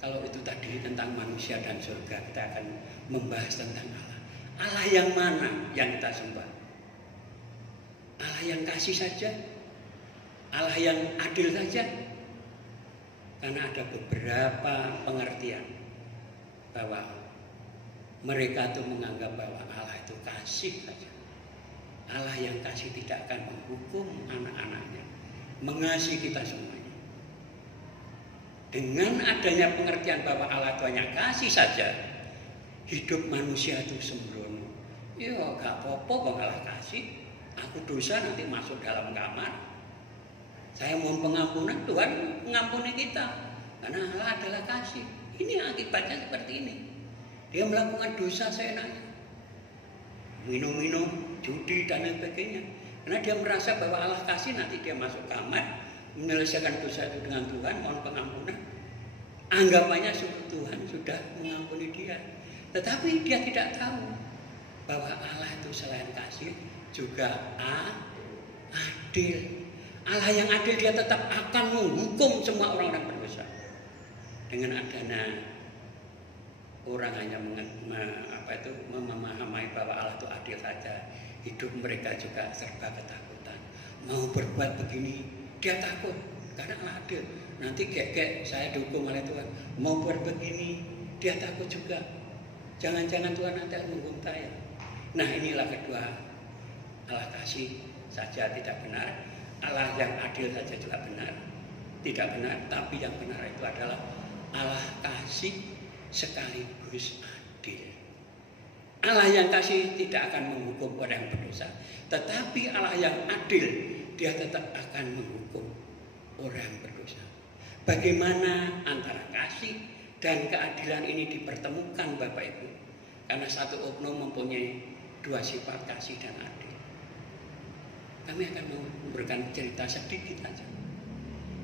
kalau itu tadi tentang manusia dan surga, kita akan membahas tentang Allah. Allah yang mana yang kita sembah? Allah yang kasih saja? Allah yang adil saja? Karena ada beberapa pengertian bahwa mereka itu menganggap bahwa Allah itu kasih saja. Allah yang kasih tidak akan menghukum anak-anaknya, mengasihi kita semuanya. Dengan adanya pengertian bahwa Allah itu hanya kasih saja, hidup manusia itu sembrono. Ya gak apa-apa kok Allah kasih. Aku dosa nanti masuk dalam kamar. Saya mohon pengampunan, Tuhan mengampuni kita. Karena Allah adalah kasih. Ini akibatnya seperti ini. Dia melakukan dosa seenaknya. Minum-minum, judi dan lain sebagainya. Karena dia merasa bahwa Allah kasih, nanti dia masuk kamar, menyelesaikan dosa itu dengan Tuhan, mohon pengampunan. Anggapannya Tuhan sudah mengampuni dia. Tetapi dia tidak tahu bahwa Allah itu selain kasih juga adil. Allah yang adil, dia tetap akan menghukum semua orang-orang berdosa. Dengan adanya orang hanya memahami bahwa Allah itu adil saja, hidup mereka juga serba ketakutan. Mau berbuat begini, dia takut karena Allah adil. Nanti kayak saya dukung oleh Tuhan. Mau buat begini, dia takut juga. Jangan-jangan Tuhan nanti akan menghukum saya. Nah inilah kedua, Allah kasih saja tidak benar, Allah yang adil saja juga benar. Tidak benar, tapi yang benar itu adalah Allah kasih sekaligus adil. Allah yang kasih tidak akan menghukum orang yang berdosa, tetapi Allah yang adil, dia tetap akan menghukum orang yang berdosa. Bagaimana antara kasih dan keadilan ini dipertemukan Bapak Ibu? Karena satu oknum mempunyai 2 sifat, kasih dan adil. Kami akan memberikan cerita sedikit saja.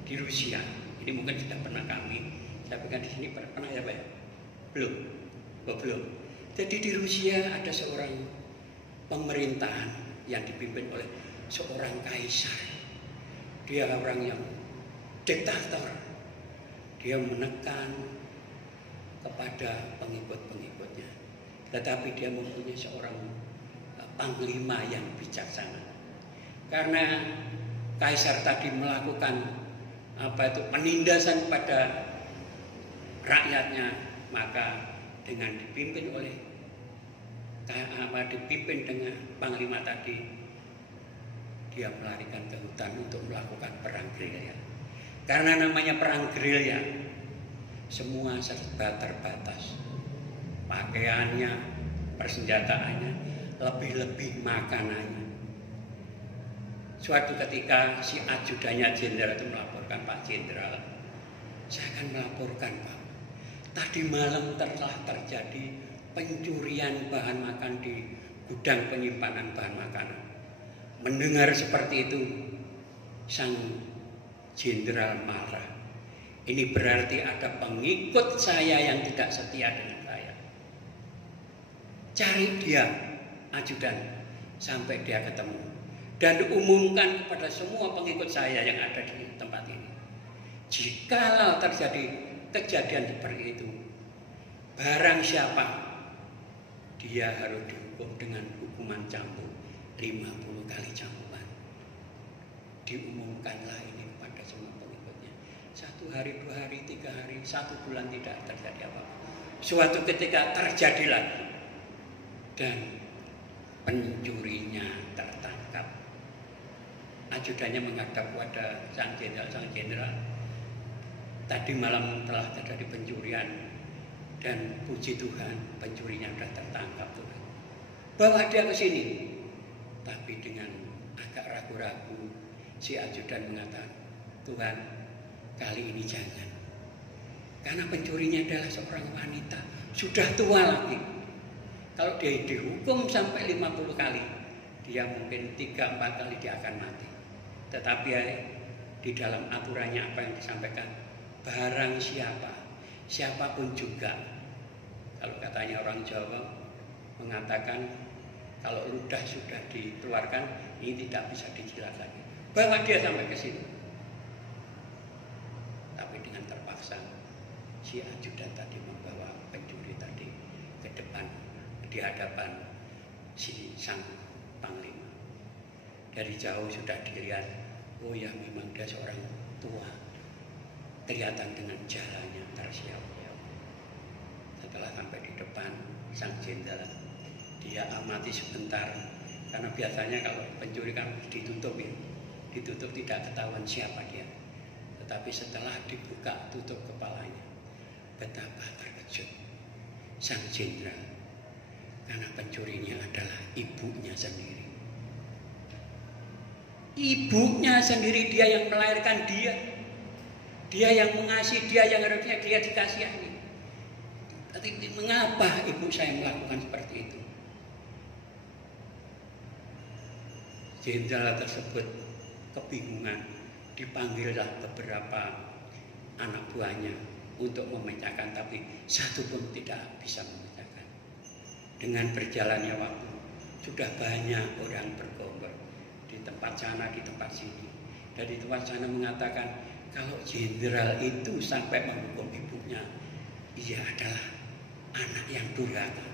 Di Rusia, ini mungkin sudah pernah kami sampaikan di sini, pernah ya Pak? Belum. Jadi di Rusia ada seorang pemerintahan yang dipimpin oleh seorang kaisar. Dia orang yang diktator. Dia menekan kepada pengikut-pengikutnya. Tetapi dia mempunyai seorang panglima yang bijaksana. Karena kaisar tadi melakukan penindasan pada rakyatnya, maka dengan dipimpin dengan panglima tadi, dia melarikan ke hutan untuk melakukan perang gerilya. Karena namanya perang gerilya, semua serba terbatas. Pakaiannya, persenjataannya, lebih-lebih makanannya. Suatu ketika si ajudannya jenderal itu melaporkan, Pak Jenderal, saya akan melaporkan Pak, tadi malam telah terjadi pencurian bahan makan di gudang penyimpanan bahan makanan. Mendengar seperti itu, sang jenderal marah. Ini berarti ada pengikut saya yang tidak setia dengan saya. Cari dia, ajudan, sampai dia ketemu. Dan umumkan kepada semua pengikut saya yang ada di tempat ini. Jikalau terjadi kejadian seperti itu, barang siapa, dia harus dihukum dengan hukuman cambuk 50 kali cambukan. Diumumkanlah ini kepada semua pengikutnya. 1 hari, 2 hari, 3 hari, 1 bulan tidak terjadi apa-apa. Suatu ketika terjadi lagi. Dan pencurinya tertangkap. Ajudannya menghadap kepada sang jenderal. Tadi malam telah terjadi pencurian dan puji Tuhan pencurinya sudah tertangkap Tuhan. Bawa dia ke sini. Tapi dengan agak ragu-ragu si ajudan mengatakan, Tuhan kali ini jangan. Karena pencurinya adalah seorang wanita, sudah tua lagi. Kalau dia dihukum sampai 50 kali, dia mungkin 3-4 kali dia akan mati. Tetapi di dalam aturannya apa yang disampaikan, barang siapapun juga. Kalau katanya orang Jawa mengatakan, kalau ludah sudah dikeluarkan, ini tidak bisa dijilat lagi. Bawa dia sampai ke sini. Tapi dengan terpaksa, si ajudan tadi membawa pencuri tadi ke depan, di hadapan si sang panglima. Dari jauh sudah dilihat, oh ya memang dia seorang tua. Kelihatan dengan jalannya tersiap-siap. Setelah sampai di depan sang jenderal, dia amati sebentar, karena biasanya kalau pencuri kan ditutup ya, ditutup tidak ketahuan siapa dia. Tetapi setelah dibuka tutup kepalanya, betapa terkejut sang jenderal, karena pencurinya adalah ibunya sendiri. Ibunya sendiri, dia yang melahirkan dia, dia yang mengasihi, dia yang harusnya dia dikasihani. Tapi mengapa ibu saya melakukan seperti itu? Jenderal tersebut kebingungan, dipanggillah beberapa anak buahnya untuk memecahkan, tapi satu pun tidak bisa memecahkan. Dengan berjalannya waktu, sudah banyak orang berkobar di tempat sana, di tempat sini. Dari tempat sana mengatakan, kalau jenderal itu sampai menghukum ibunya, ia adalah anak yang durhaka.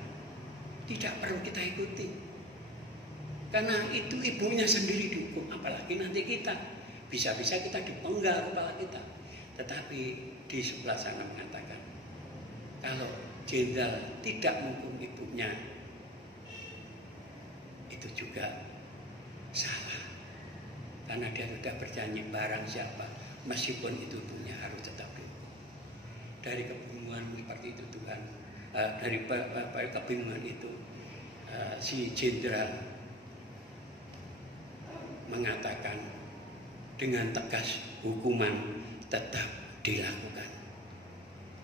Tidak perlu kita ikuti. Karena itu ibunya sendiri dihukum, apalagi nanti kita. Bisa-bisa kita dipenggal kepala kita. Tetapi di sebelah sana mengatakan, kalau jenderal tidak menghukum ibunya, itu juga salah. Karena dia sudah berjanji barang siapa, meskipun itu ibunya harus tetap dihukum. Dari kebingungan seperti itu Tuhan, dari kebingungan itu, si jenderal mengatakan dengan tegas, hukuman tetap dilakukan.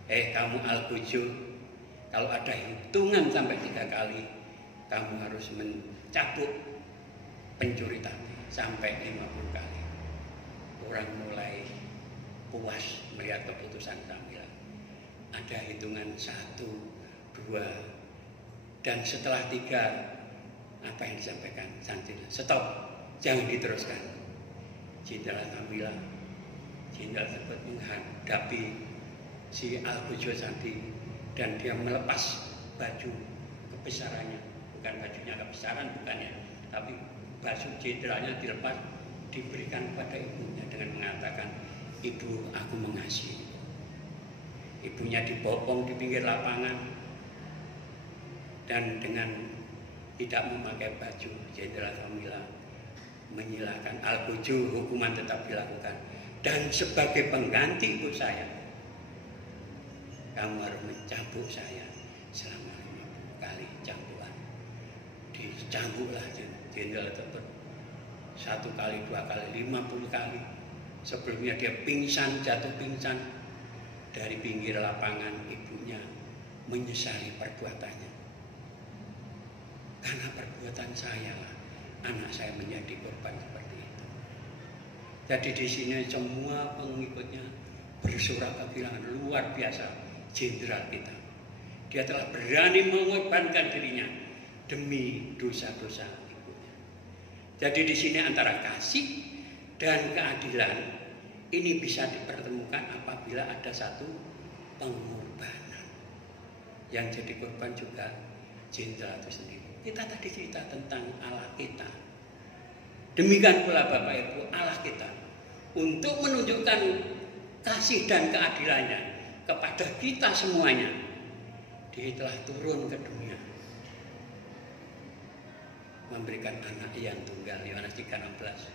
Kamu Al-Qujo, kalau ada hitungan sampai 3 kali, kamu harus mencabut pencuri tadi sampai 50 kali. Orang mulai puas melihat keputusan tampilan. Ada hitungan 1, 2, dan setelah 3, apa yang disampaikan sang jenderal? Stop, jangan diteruskan. Jenderal Kamila, jenderal tersebut menghadapi si Al-Qujo tadi, dan dia melepas baju kebesarannya, bukan bajunya kebesaran, bukannya, tapi baju jenderalnya dilepas, diberikan kepada ibunya dengan mengatakan, ibu, aku mengasihi. Ibunya dibopong di pinggir lapangan, dan dengan tidak memakai baju, jenderal Kamila menyilakan Al-Qujo, hukuman tetap dilakukan. Dan sebagai pengganti ibu saya, kamu harus mencambuk saya selama 50 kali cambukan. Dicambuklah jenderal tersebut 1 kali, 2 kali, 50 kali. Sebelumnya dia pingsan, jatuh pingsan dari pinggir lapangan. Ibunya menyesali perbuatannya. Karena perbuatan saya lah anak saya menjadi korban seperti itu. Jadi di sini semua pengikutnya bersorak kegirangan luar biasa. Jenderal kita, dia telah berani mengorbankan dirinya demi dosa-dosa ibunya. Jadi di sini antara kasih dan keadilan ini bisa dipertemukan apabila ada satu pengorbanan. Yang jadi korban juga jenderal itu sendiri. Kita tadi cerita tentang Allah kita. Demikian pula Bapak Ibu, Allah kita untuk menunjukkan kasih dan keadilannya kepada kita semuanya, Dia telah turun ke dunia memberikan anak yang tunggal. Yohanes 3:16.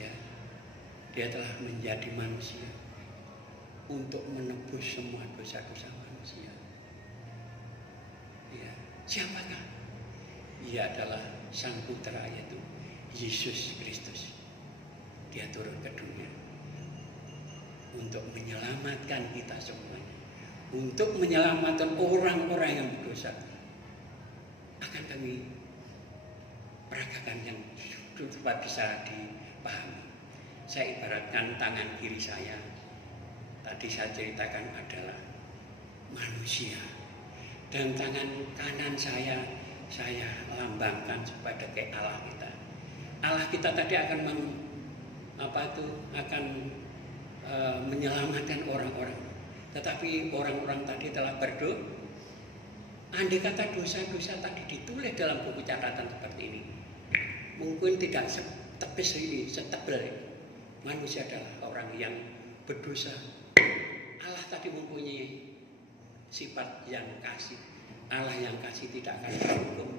Ya, Dia telah menjadi manusia untuk menebus semua dosa-dosa manusia. Ya, siapakah? Ia adalah Sang Putra, yaitu Yesus Kristus. Dia turun ke dunia untuk menyelamatkan kita semuanya, untuk menyelamatkan orang-orang yang berdosa. Akan kami peragakan yang dapat bisa dipahami. Saya ibaratkan tangan kiri saya, tadi saya ceritakan adalah manusia, dan tangan kanan saya lambangkan sebagai Allah kita. Allah kita tadi akan menyelamatkan orang-orang. Tetapi orang-orang tadi telah berdosa. Andai kata dosa-dosa tadi ditulis dalam buku catatan seperti ini, mungkin tidak setebis ini, setebal ini. Manusia adalah orang yang berdosa. Allah tadi mempunyai sifat yang kasih. Allah yang kasih tidak akan menghukum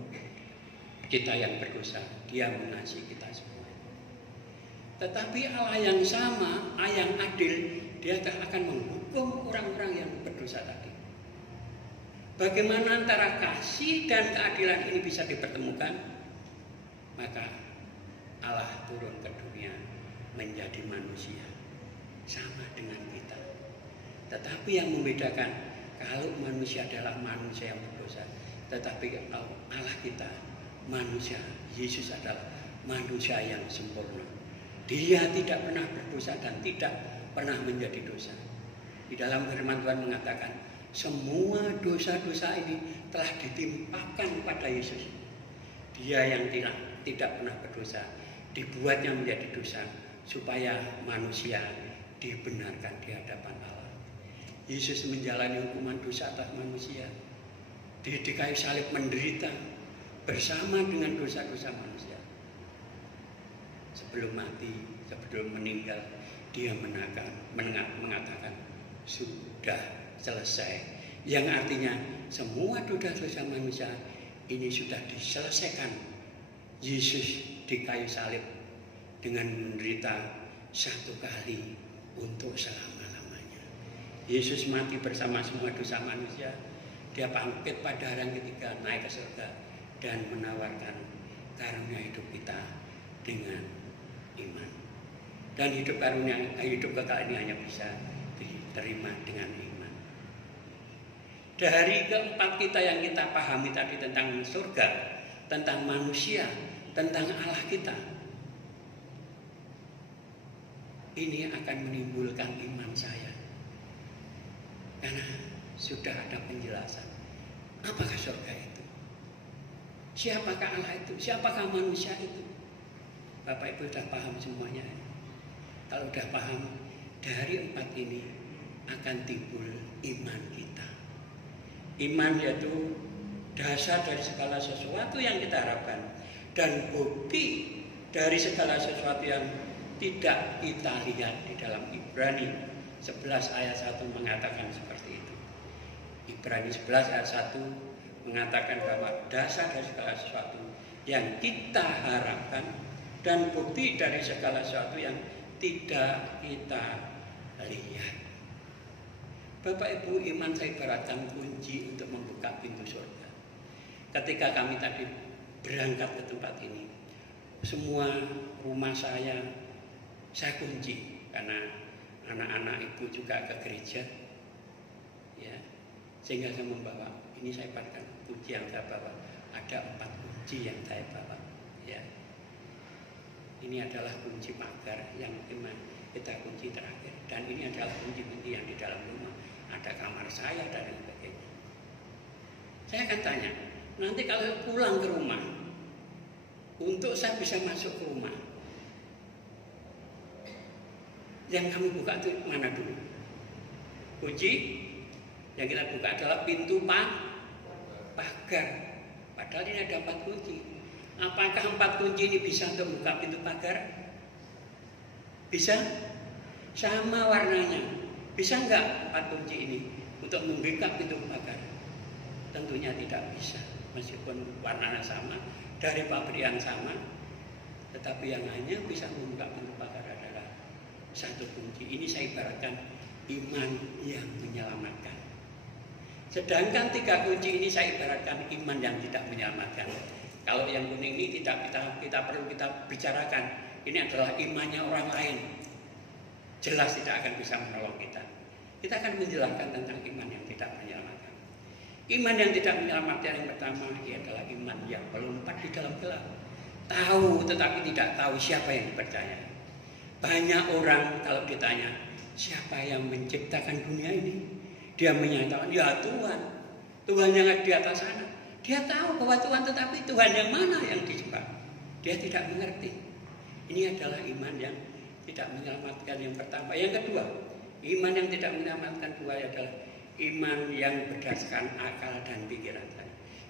kita yang berdosa. Dia mengasihi kita semua. Tetapi Allah yang sama, Allah yang adil, Dia akan menghukum orang-orang yang berdosa tadi. Bagaimana antara kasih dan keadilan ini bisa dipertemukan? Maka Allah turun ke dunia menjadi manusia sama dengan kita. Tetapi yang membedakan, kalau manusia adalah manusia yang berdosa, tetapi Allah kita manusia, Yesus adalah manusia yang sempurna. Dia tidak pernah berdosa dan tidak pernah menjadi dosa. Di dalam firman Tuhan mengatakan, semua dosa-dosa ini telah ditimpakan pada Yesus. Dia yang tidak pernah berdosa, dibuatnya menjadi dosa supaya manusia dibenarkan di hadapan Allah. Yesus menjalani hukuman dosa atas manusia. Di kayu salib menderita bersama dengan dosa-dosa manusia. Sebelum mati, sebelum meninggal, Dia mengatakan sudah selesai. Yang artinya semua dosa-dosa manusia ini sudah diselesaikan. Yesus di kayu salib dengan menderita satu kali untuk selama-lamanya. Yesus mati bersama semua dosa manusia. Dia bangkit pada hari ketiga, naik ke surga dan menawarkan karunia hidup kita dengan iman. Dan hidup kekal ini hanya bisa diterima dengan iman. Dari keempat kita yang kita pahami tadi tentang surga, tentang manusia, tentang Allah kita, ini akan menimbulkan iman saya. Karena sudah ada penjelasan. Apakah surga itu? Siapakah Allah itu? Siapakah manusia itu? Bapak Ibu sudah paham semuanya. Kalau sudah paham, dari empat ini akan timbul iman kita. Iman yaitu dasar dari segala sesuatu yang kita harapkan, dan bukti dari segala sesuatu yang tidak kita lihat. Di dalam Ibrani 11 ayat 1 mengatakan seperti itu. Ibrani 11 ayat 1 mengatakan bahwa dasar dari segala sesuatu yang kita harapkan dan bukti dari segala sesuatu yang tidak kita lihat. Bapak Ibu, iman saya ibaratkan kunci untuk membuka pintu surga. Ketika kami tadi berangkat ke tempat ini, semua rumah saya kunci karena anak-anak ibu juga ke gereja, ya, sehingga saya membawa ini, saya pakai kunci yang saya bawa, ada 4 kunci yang saya bawa, ya. Ini adalah kunci pagar yang kita kunci terakhir, dan ini adalah kunci-kunci yang di dalam rumah, ada kamar saya dan sebagainya. Saya akan tanya, nanti kalau pulang ke rumah, untuk saya bisa masuk ke rumah, yang kami buka itu mana dulu? Kunci yang kita buka adalah pintu pagar. Padahal ini ada 4 kunci. Apakah 4 kunci ini bisa untuk buka pintu pagar? Bisa? Sama warnanya. Bisa enggak 4 kunci ini untuk membuka pintu pagar? Tentunya tidak bisa. Meskipun warnanya sama, dari pabrik yang sama, tetapi yang hanya bisa membuka pintu pagar adalah 1 kunci. Ini saya ibaratkan iman yang menyelamatkan. Sedangkan 3 kunci ini saya ibaratkan iman yang tidak menyelamatkan. Kalau yang kuning ini tidak kita perlu kita bicarakan. Ini adalah imannya orang lain. Jelas tidak akan bisa menolong kita. Kita akan menjelaskan tentang iman yang tidak menyelamatkan. Iman yang tidak menyelamatkan yang pertama adalah iman yang melompat di dalam gelap. Tahu tetapi tidak tahu siapa yang dipercaya. Banyak orang kalau ditanya, siapa yang menciptakan dunia ini? Dia menyatakan, ya Tuhan. Tuhan yang ada di atas sana. Dia tahu bahwa Tuhan, tetapi Tuhan yang mana yang disembah? Dia tidak mengerti. Ini adalah iman yang tidak menyelamatkan yang pertama. Yang kedua, iman yang tidak menyelamatkan dua adalah iman yang berdasarkan akal dan pikiran.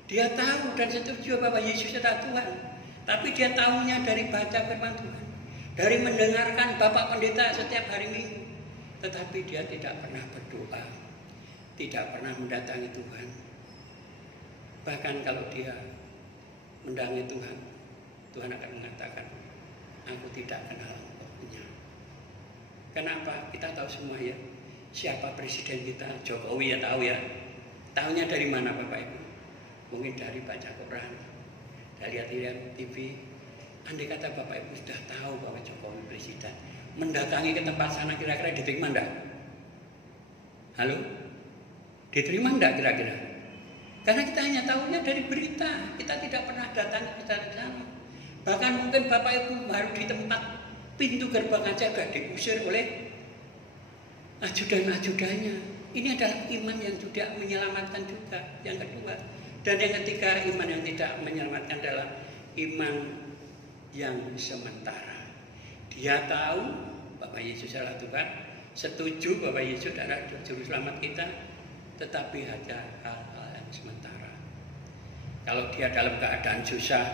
Dia tahu dan setuju bahwa Yesus adalah Tuhan. Tapi dia tahunya dari baca firman Tuhan. Dari mendengarkan Bapak Pendeta setiap hari Minggu. Tetapi dia tidak pernah berdoa. Tidak pernah mendatangi Tuhan. Bahkan kalau dia mendatangi Tuhan, Tuhan akan mengatakan, aku tidak kenal engkau. Kenapa? Kita tahu semua ya. Siapa presiden kita? Jokowi ya tahu ya. Tahunya dari mana Bapak Ibu? Mungkin dari baca Quran, dari lihat TV. Andai kata Bapak Ibu sudah tahu bahwa Jokowi presiden, mendatangi ke tempat sana kira-kira diterima enggak? Halo? Diterima enggak kira-kira? Karena kita hanya tahunya dari berita. Kita tidak pernah datang ke sana. Bahkan mungkin Bapak Ibu baru di tempat pintu gerbang aja sudah diusir oleh ajudan-ajudannya. Ini adalah iman yang tidak menyelamatkan juga. Yang kedua. Dan yang ketiga, iman yang tidak menyelamatkan adalah iman yang sementara. Dia tahu bahwa Yesus adalah Tuhan, setuju bahwa Yesus adalah juru selamat kita, tetapi hanya hal-hal yang sementara. Kalau dia dalam keadaan susah,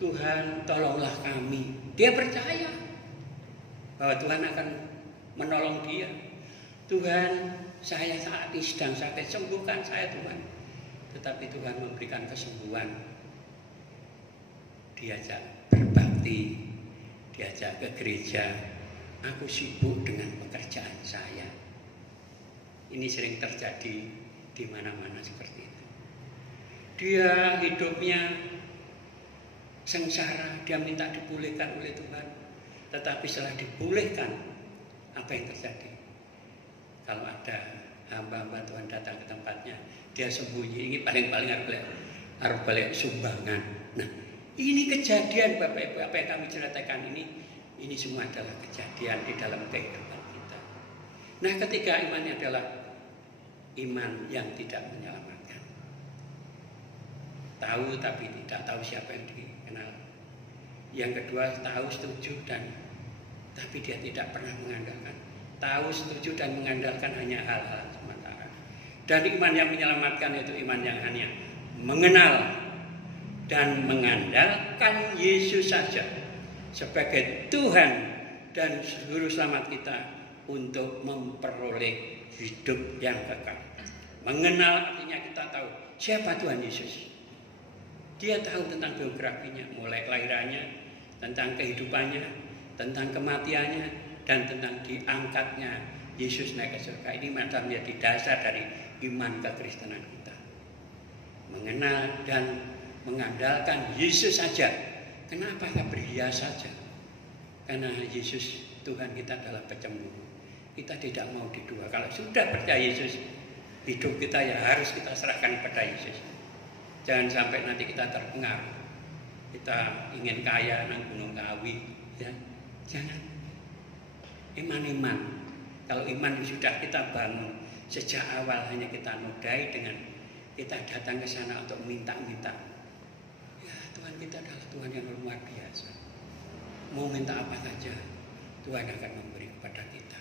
Tuhan tolonglah kami. Dia percaya bahwa Tuhan akan menolong dia. Tuhan, saya saat ini sedang sakit, sembuhkan saya Tuhan. Tetapi Tuhan memberikan kesembuhan. Diajak berbakti, diajak ke gereja. Aku sibuk dengan pekerjaan saya. Ini sering terjadi di mana-mana seperti itu. Dia hidupnya sengsara, dia minta dipulihkan oleh Tuhan. Tetapi setelah dipulihkan, apa yang terjadi? Kalau ada hamba-hamba Tuhan datang ke tempatnya, dia sembunyi. Ini paling-paling harus balik sumbangan. Nah, ini kejadian Bapak Ibu, apa yang kami ceritakan ini semua adalah kejadian di dalam kehidupan kita. Nah, ketiga imannya adalah iman yang tidak menyelamatkan. Tahu tapi tidak tahu siapa yang dikenal. Yang kedua, tahu, setuju, tapi dia tidak pernah mengandalkan. Tahu, setuju, dan mengandalkan hanya hal-hal sementara. Dan iman yang menyelamatkan itu iman yang hanya mengenal dan mengandalkan Yesus saja sebagai Tuhan dan Juru Selamat kita untuk memperoleh hidup yang kekal. Mengenal artinya kita tahu siapa Tuhan Yesus. Dia tahu tentang biografinya, mulai kelahirannya, tentang kehidupannya, tentang kematiannya, dan tentang diangkatnya Yesus naik ke surga. Ini adalah menjadi dasar dari iman kekristenan kita. Mengenal dan mengandalkan Yesus saja. Kenapa tak berhias saja? Karena Yesus Tuhan kita adalah pecembuh. Kita tidak mau didua. Kalau sudah percaya Yesus, hidup kita ya harus kita serahkan kepada Yesus. Jangan sampai nanti kita terpengaruh. Kita ingin kaya nang Gunung Kawi, ya. Jangan. Iman-iman. Kalau iman sudah kita bangun sejak awal, hanya kita nodai dengan kita datang ke sana untuk minta-minta. Ya, Tuhan kita adalah Tuhan yang luar biasa. Mau minta apa saja, Tuhan akan memberi kepada kita.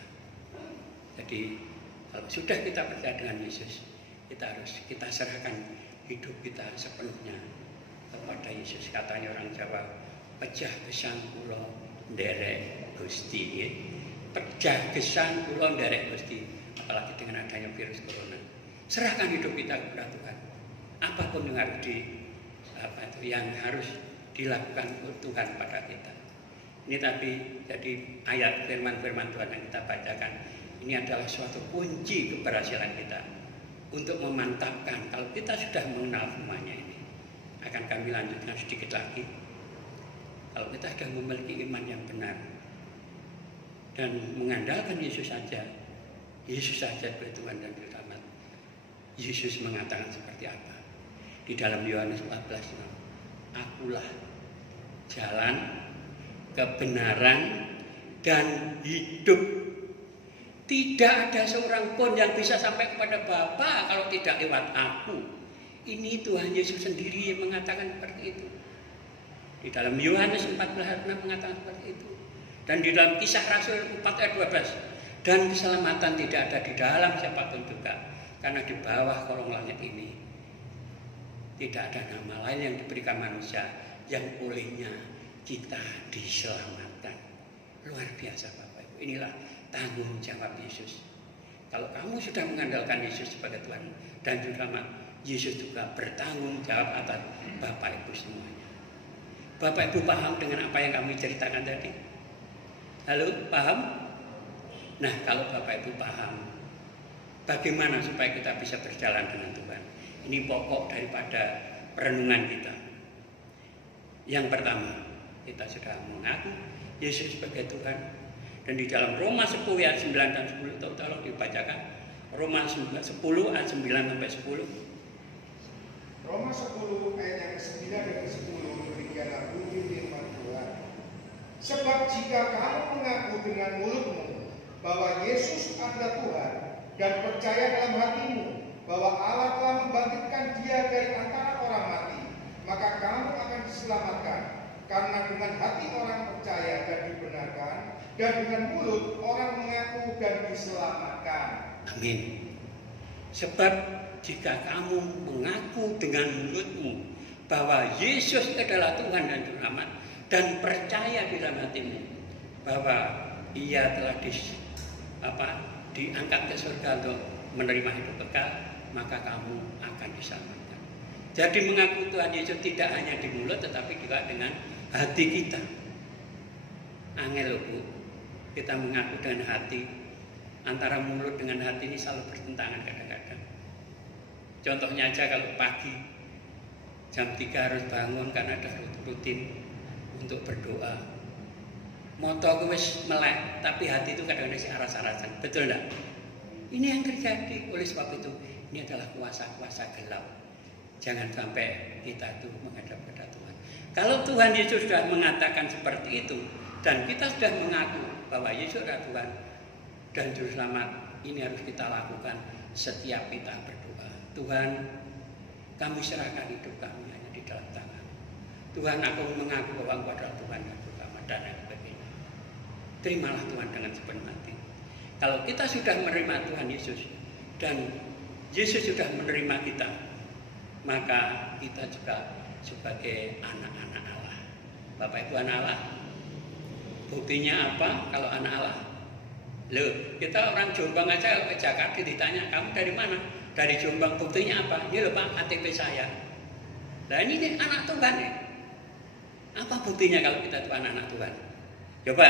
Jadi kalau sudah kita percaya dengan Yesus, kita serahkan hidup kita sepenuhnya kepada Yesus. Katanya orang Jawa, pejah gesang kula nderek Gusti, ya. Pejah gesang kula nderek Gusti. Apalagi dengan adanya virus corona, serahkan hidup kita kepada Tuhan. Apapun yang harus dilakukan Tuhan pada kita. Ini tapi jadi ayat firman-firman Tuhan yang kita bacakan. Ini adalah suatu kunci keberhasilan kita untuk memantapkan. Kalau kita sudah mengenal semuanya ini, akan kami lanjutkan sedikit lagi. Kalau kita sudah memiliki iman yang benar dan mengandalkan Yesus saja sebagai Tuhan dan Juru Selamat. Yesus mengatakan seperti apa? Di dalam Yohanes 14, akulah jalan, kebenaran, dan hidup. Tidak ada seorang pun yang bisa sampai kepada Bapa kalau tidak lewat aku. Ini Tuhan Yesus sendiri yang mengatakan seperti itu. Di dalam Yohanes 14 ayat 6 mengatakan seperti itu. Dan di dalam Kisah Rasul 4 ayat 12. Dan keselamatan tidak ada di dalam siapapun juga. Karena di bawah kolong langit ini tidak ada nama lain yang diberikan manusia yang olehnya kita diselamatkan. Luar biasa Bapak Ibu. Inilah tanggung jawab Yesus. Kalau kamu sudah mengandalkan Yesus sebagai Tuhan dan Juru Selamat, Yesus juga bertanggung jawab atas Bapak Ibu semuanya. Bapak Ibu paham dengan apa yang kami ceritakan tadi? Halo, paham? Nah, kalau Bapak Ibu paham, bagaimana supaya kita bisa berjalan dengan Tuhan? Ini pokok daripada perenungan kita. Yang pertama, kita sudah mengaku Yesus sebagai Tuhan. Dan di dalam Roma 10 ayat 9 dan 10, tolong dibacakan. Roma 10 ayat 9 sampai 10. Roma 10 ayat yang ke-9 dan ke-10, demikianlah bunyi firman Tuhan. Sebab jika kamu mengaku dengan mulutmu bahwa Yesus adalah Tuhan dan percaya dalam hatimu bahwa Allah telah membangkitkan Dia dari antara orang mati, maka kamu akan diselamatkan. Karena dengan hati orang percaya dan dibenarkan, dan dengan mulut orang mengaku dan diselamatkan. Amin. Sebab jika kamu mengaku dengan mulutmu bahwa Yesus adalah Tuhan dan Juru Selamat, dan percaya di dalam hatimu bahwa Ia telah diangkat ke surga untuk menerima hidup kekal, maka kamu akan diselamatkan. Jadi mengaku Tuhan Yesus tidak hanya di mulut, tetapi juga dengan hati kita. Angel loh Bu, kita mengaku dengan hati. Antara mulut dengan hati ini selalu bertentangan kadang-kadang. Contohnya aja kalau pagi jam 3 harus bangun karena ada rutin untuk berdoa. Moto wis melek, tapi hati itu kadang-kadang si aras-arasan. Betul enggak? Ini yang terjadi. Oleh sebab itu, ini adalah kuasa-kuasa gelap. Jangan sampai kita itu menghadap kepada Tuhan. Kalau Tuhan Yesus sudah mengatakan seperti itu, dan kita sudah mengaku bahwa Yesus adalah Tuhan dan Juru Selamat, ini harus kita lakukan setiap kita berdoa. Tuhan, kami serahkan hidup kami hanya di dalam tangan. Tuhan, aku mengaku bahwa Engkau adalah Tuhan yang Juru Selamat dan lain sebagainya. Terimalah Tuhan dengan sepenuh hati. Kalau kita sudah menerima Tuhan Yesus dan Yesus sudah menerima kita, maka kita juga sebagai anak-anak Allah. Bapak Ibu anak Allah. Buktinya apa kalau anak Allah? Loh, kita orang Jombang aja ke Jakarta ditanya, kamu dari mana? Dari Jombang. Buktinya apa? Ini loh Pak, KTP saya. Nah ini nih, anak Tuhan nih. Apa buktinya kalau kita itu anak-anak Tuhan? Coba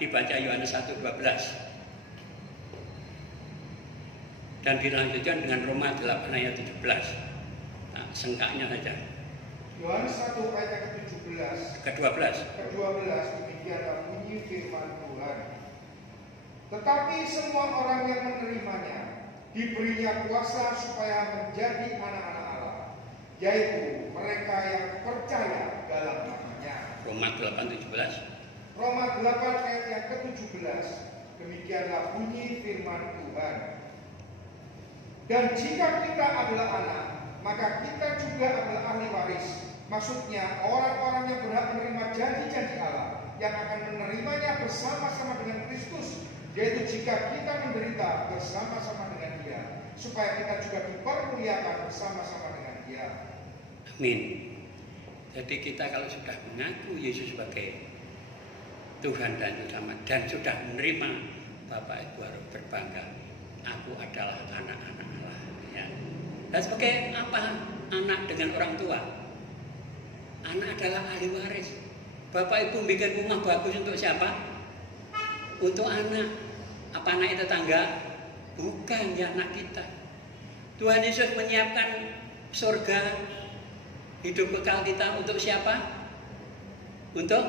dibaca Yohanes 1:12. Dan dilanjutkan dengan Roma 8 ayat 17. Nah, sengkaknya saja. Yohanes 1 ayat yang ke-17 ke-12. demikianlah bunyi firman Tuhan. Tetapi semua orang yang menerimanya diberinya kuasa supaya menjadi anak-anak Allah, yaitu mereka yang percaya dalam namanya. Roma 8:17. Roma 8 ayat yang ke-17 demikianlah bunyi firman Tuhan. Dan jika kita adalah anak, maka kita juga adalah ahli waris. Maksudnya orang-orang yang berhak menerima janji-janji Allah, yang akan menerimanya bersama-sama dengan Kristus, yaitu jika kita menderita bersama-sama dengan Dia, supaya kita juga dipermuliakan bersama-sama dengan Dia. Amin. Jadi kita kalau sudah mengaku Yesus sebagai Tuhan dan Juru dan sudah menerima, Bapak Ibu harus berbangga. Aku adalah anak-anak Allah. Ya. Dan sebagai apa anak dengan orang tua? Anak adalah ahli waris. Bapak Ibu bikin rumah bagus untuk siapa? Untuk anak. Apa anak tetangga? Bukan, ya anak kita. Tuhan Yesus menyiapkan surga, hidup kekal kita untuk siapa? Untuk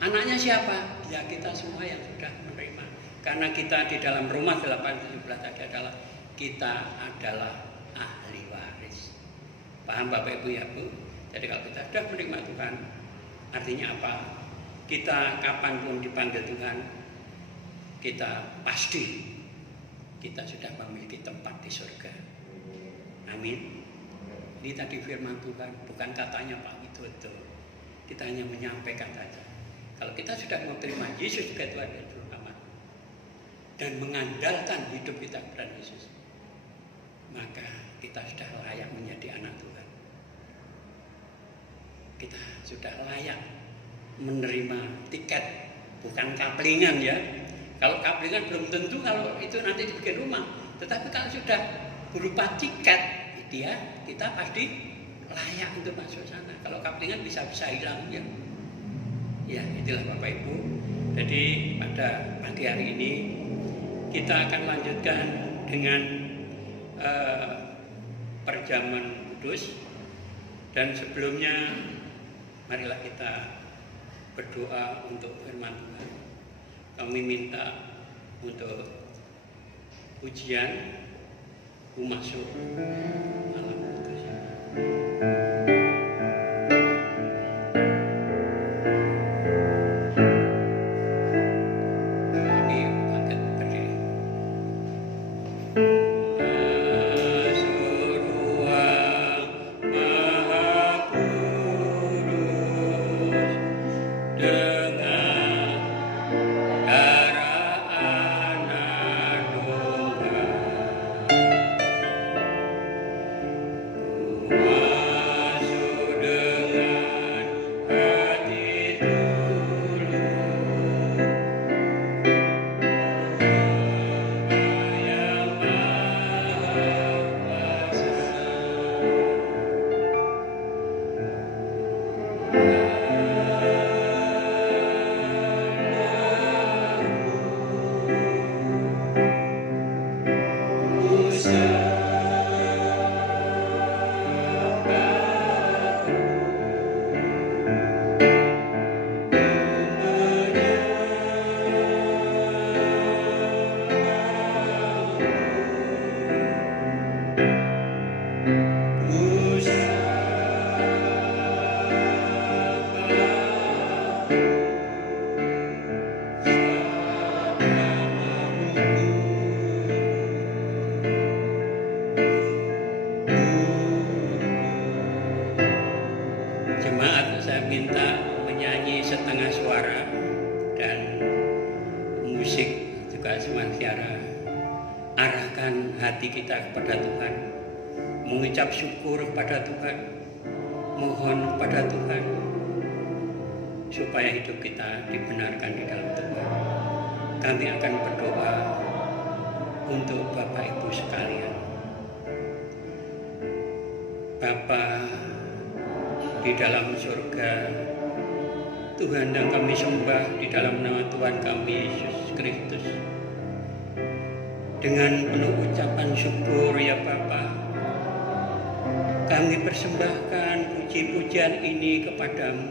anaknya siapa? Ya kita semua yang sudah menerima. Karena kita di dalam Roma 8:17 tadi adalah kita adalah ahli waris. Paham Bapak Ibu ya Bu? Jadi kalau kita sudah menerima Tuhan, artinya apa? Kita kapanpun dipanggil Tuhan, kita pasti kita sudah memiliki tempat di surga. Amin. Ini tadi firman Tuhan, bukan katanya Pak Widodo. Kita hanya menyampaikan saja. Kalau kita sudah menerima Yesus sebagai Tuhan dan Juru Selamat dan mengandalkan hidup kita kepada Yesus, maka kita sudah layak menjadi anak Tuhan. Kita sudah layak menerima tiket, bukan kaplingan ya. Kalau kaplingan belum tentu kalau itu nanti dibikin rumah. Tetapi kalau sudah berupa tiket, kita pasti layak untuk masuk sana. Kalau kaplingan bisa hilang ya. Ya, itulah Bapak Ibu. Jadi pada pagi hari ini kita akan lanjutkan dengan perjamuan kudus. Dan sebelumnya marilah kita berdoa untuk firman Tuhan. Kami minta untuk ujian masuk malam kudus. Hati kita kepada Tuhan, mengucap syukur kepada Tuhan, mohon kepada Tuhan supaya hidup kita dibenarkan di dalam Tuhan. Kami akan berdoa untuk Bapak Ibu sekalian. Bapa di dalam surga, Tuhan yang kami sembah di dalam nama Tuhan kami Yesus Kristus. Dengan penuh ucapan syukur ya Bapa, kami persembahkan puji-pujian ini kepadamu.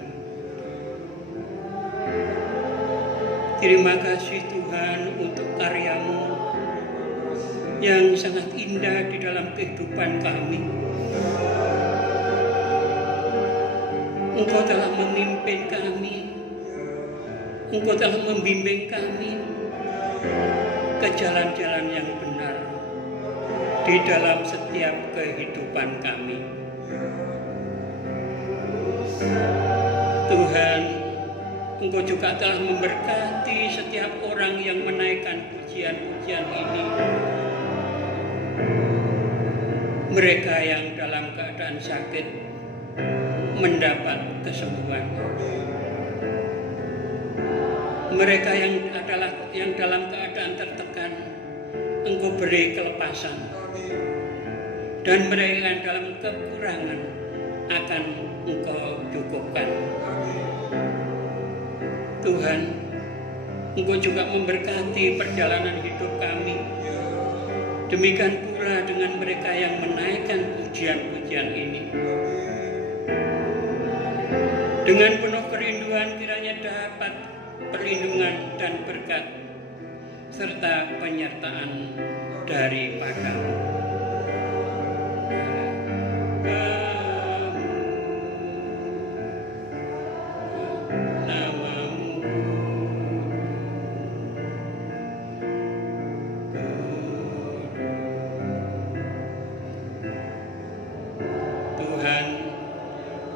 Terima kasih Tuhan untuk karyamu yang sangat indah di dalam kehidupan kami. Engkau telah memimpin kami, Engkau telah membimbing kami ke jalan-jalan yang benar di dalam setiap kehidupan kami. Tuhan, Engkau juga telah memberkati setiap orang yang menaikkan pujian-pujian ini. Mereka yang dalam keadaan sakit mendapat kesembuhan. Mereka yang dalam keadaan tertekan, Engkau beri kelepasan. Dan mereka yang dalam kekurangan akan Engkau cukupkan. Tuhan, Engkau juga memberkati perjalanan hidup kami. Demikian pula dengan mereka yang menaikkan pujian-pujian ini. Dengan penuh kerinduan kiranya dapat perlindungan dan berkat serta penyertaan daripada-Mu.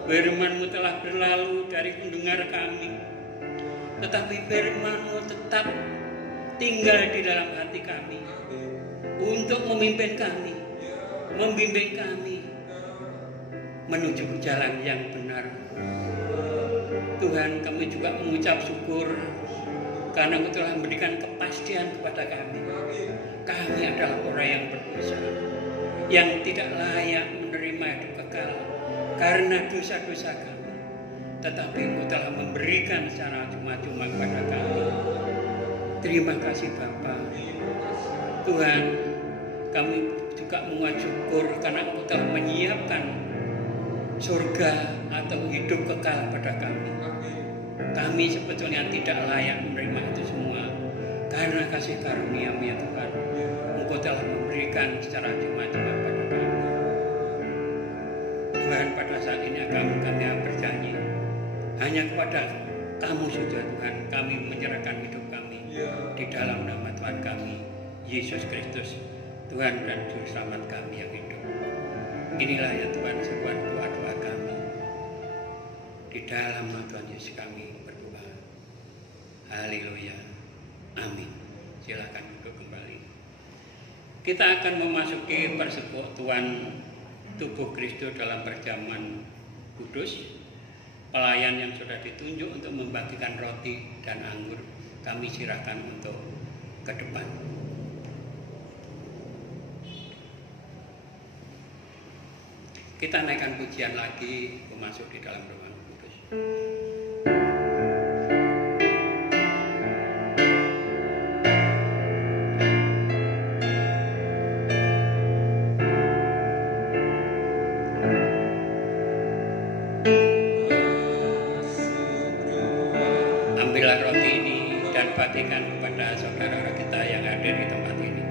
Firman-Mu telah berlalu dari pendengar kami, tetapi Firman-Mu tetap tinggal di dalam hati kami untuk memimpin kami, membimbing kami menuju jalan yang benar. Tuhan, kami juga mengucap syukur karena Engkau telah memberikan kepastian kepada kami. Kami adalah orang yang berdosa, yang tidak layak menerima hidup kekal karena dosa-dosa kami, tetapi Engkau telah memberikan secara cuma-cuma kepada kami. Terima kasih Bapa. Tuhan, kami juga mengucap syukur karena Engkau telah menyiapkan surga atau hidup kekal pada kami. Kami sebetulnya tidak layak menerima itu semua, karena kasih karunia-Mu ya Tuhan, Engkau telah memberikan secara cuma-cuma pada kami. Tuhan, pada saat ini kami berjanji hanya kepada Kamu saja Tuhan kami menyerahkan hidup kami di dalam nama Tuhan kami Yesus Kristus, Tuhan dan Juru Selamat kami yang hidup. Inilah ya Tuhan sebuah doa-doa kami di dalam nama Tuhan Yesus kami berdoa. Haleluya, amin. Silakan duduk kembali. Kita akan memasuki persekutuan tubuh Kristus dalam perjamuan kudus. Pelayan yang sudah ditunjuk untuk membagikan roti dan anggur, kami silakan untuk ke depan. Kita naikkan pujian lagi, masuk di dalam ruangan kudus. Bagikan kepada saudara kita yang ada di tempat ini.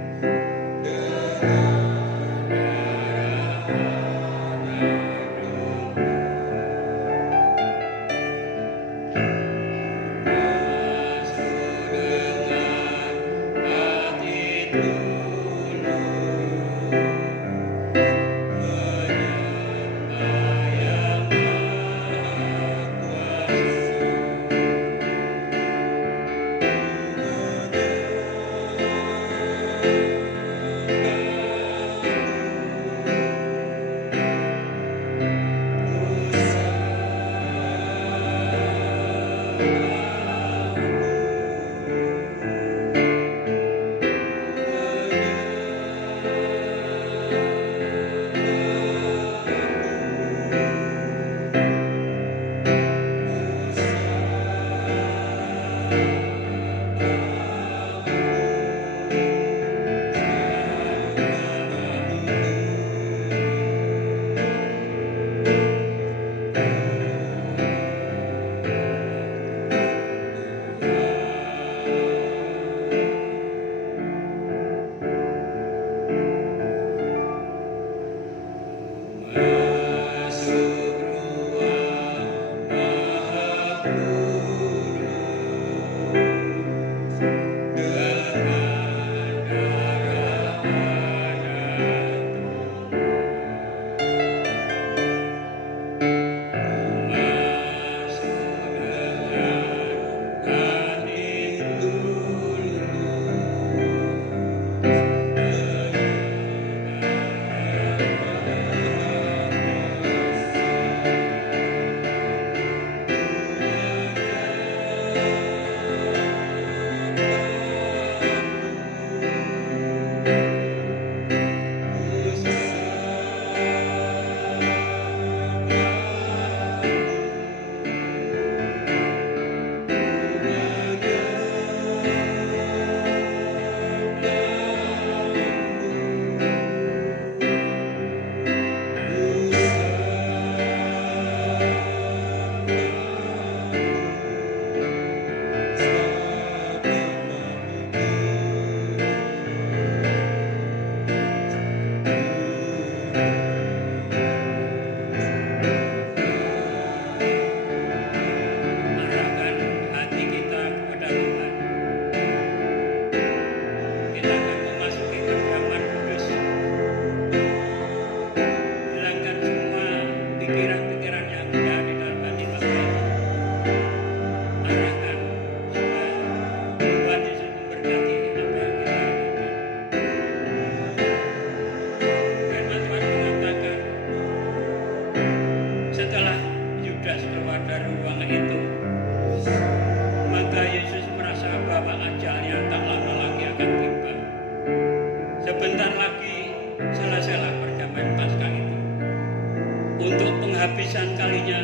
Penghabisan kalinya,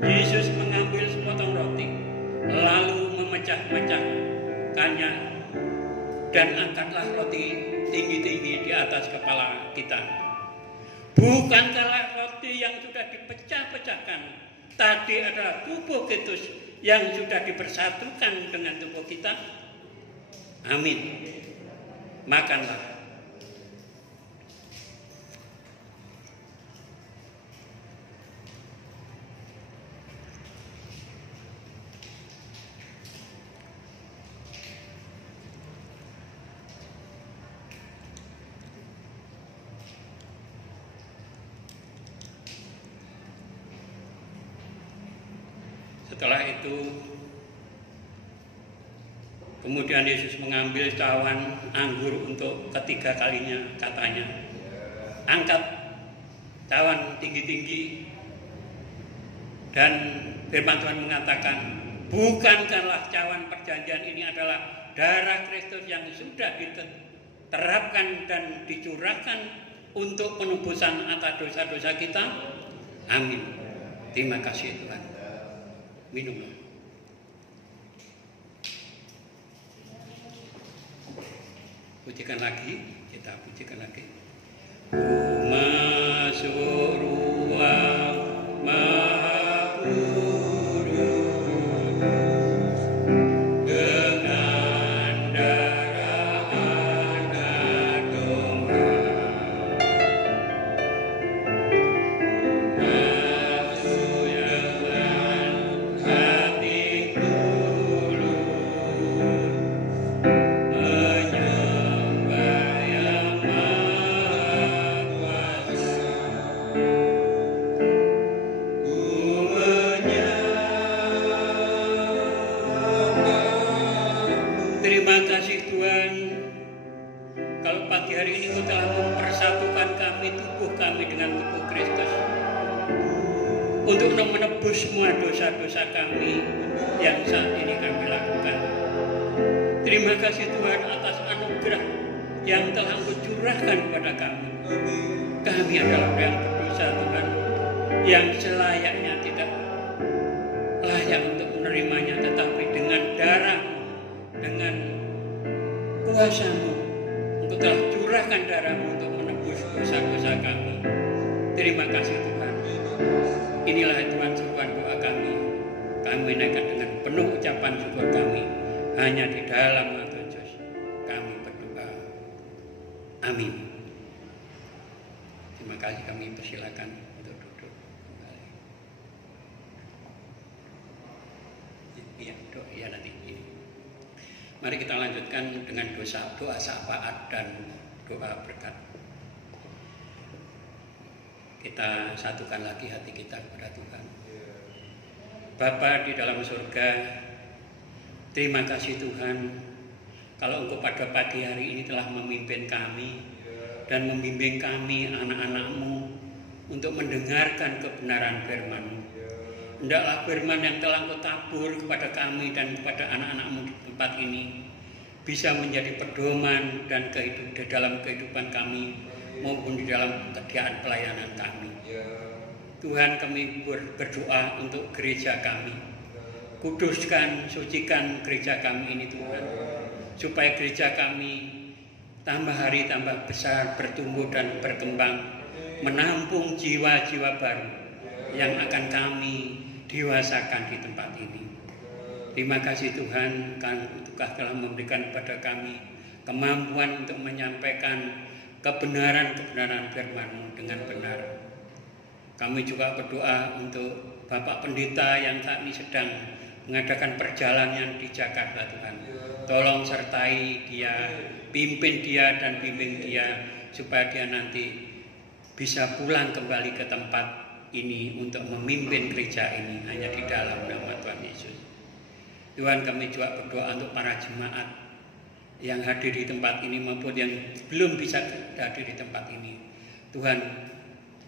Yesus mengambil sepotong roti, lalu memecah-mecahkannya, dan angkatlah roti tinggi-tinggi di atas kepala kita. Bukankah roti yang sudah dipecah-pecahkan tadi adalah tubuh Kristus yang sudah dipersatukan dengan tubuh kita? Amin. Makanlah. Setelah itu, kemudian Yesus mengambil cawan anggur untuk ketiga kalinya, katanya, angkat cawan tinggi-tinggi, dan firman Tuhan mengatakan, bukankah cawan perjanjian ini adalah darah Kristus yang sudah diterapkan dan dicurahkan untuk penebusan atas dosa-dosa kita? Amin. Terima kasih Tuhan. Minumlah. Pujikan lagi, kita pujikan lagi. Masuk ruang Maha Kudus dengan darah anak domba. Masuk dengan hati tulus, menyembah yang Maha Kuasa. Terima kasih Tuhan, kalau pagi hari ini Engkau telah mempersatukan kami, tubuh kami dengan tubuh Kristus, untuk menebus semua dosa-dosa kami yang saat ini kami lakukan. Terima kasih Tuhan atas anugerah yang telah Engkau curahkan kepada kami. Kami adalah yang berdosa Tuhan, yang selayaknya tidak layak untuk menerimanya, tetapi dengan darah-Mu, dengan kuasa-Mu, Engkau telah curahkan darah-Mu untuk menebus dosa-dosa kami. Terima kasih Tuhan. Inilah Tuhan seruan doa kami. Kami naikkan dengan penuh ucapan syukur kami. Hanya di dalam nama Tuhan Yesus kami berdoa. Amin. Terima kasih, kami persilakan untuk duduk kembali. Iya, doa ya nanti. Mari kita lanjutkan dengan doa syafaat dan doa berkat. Kita satukan lagi hati kita kepada Tuhan. Bapa di dalam surga, terima kasih Tuhan, kalau Engkau pada pagi hari ini telah memimpin kami dan membimbing kami anak-anak-Mu untuk mendengarkan kebenaran firman-Mu. Hendaklah firman yang telah Engkau tabur kepada kami dan kepada anak-anak-Mu di tempat ini bisa menjadi pedoman dan di dalam kehidupan kami maupun di dalam pekerjaan pelayanan kami. Tuhan, kami berdoa untuk gereja kami. Kuduskan, sucikan gereja kami ini Tuhan, supaya gereja kami tambah hari tambah besar, bertumbuh dan berkembang, menampung jiwa-jiwa baru yang akan kami dewasakan di tempat ini. Terima kasih Tuhan, Engkau telah memberikan kepada kami kemampuan untuk menyampaikan kebenaran-kebenaran firman-Mu dengan benar. Kami juga berdoa untuk Bapak Pendeta yang saat ini sedang mengadakan perjalanan di Jakarta Tuhan. Tolong sertai dia, pimpin dia dan bimbing dia supaya dia nanti bisa pulang kembali ke tempat ini untuk memimpin gereja ini hanya di dalam nama Tuhan Yesus. Tuhan, kami juga berdoa untuk para jemaat yang hadir di tempat ini maupun yang belum bisa hadir di tempat ini. Tuhan,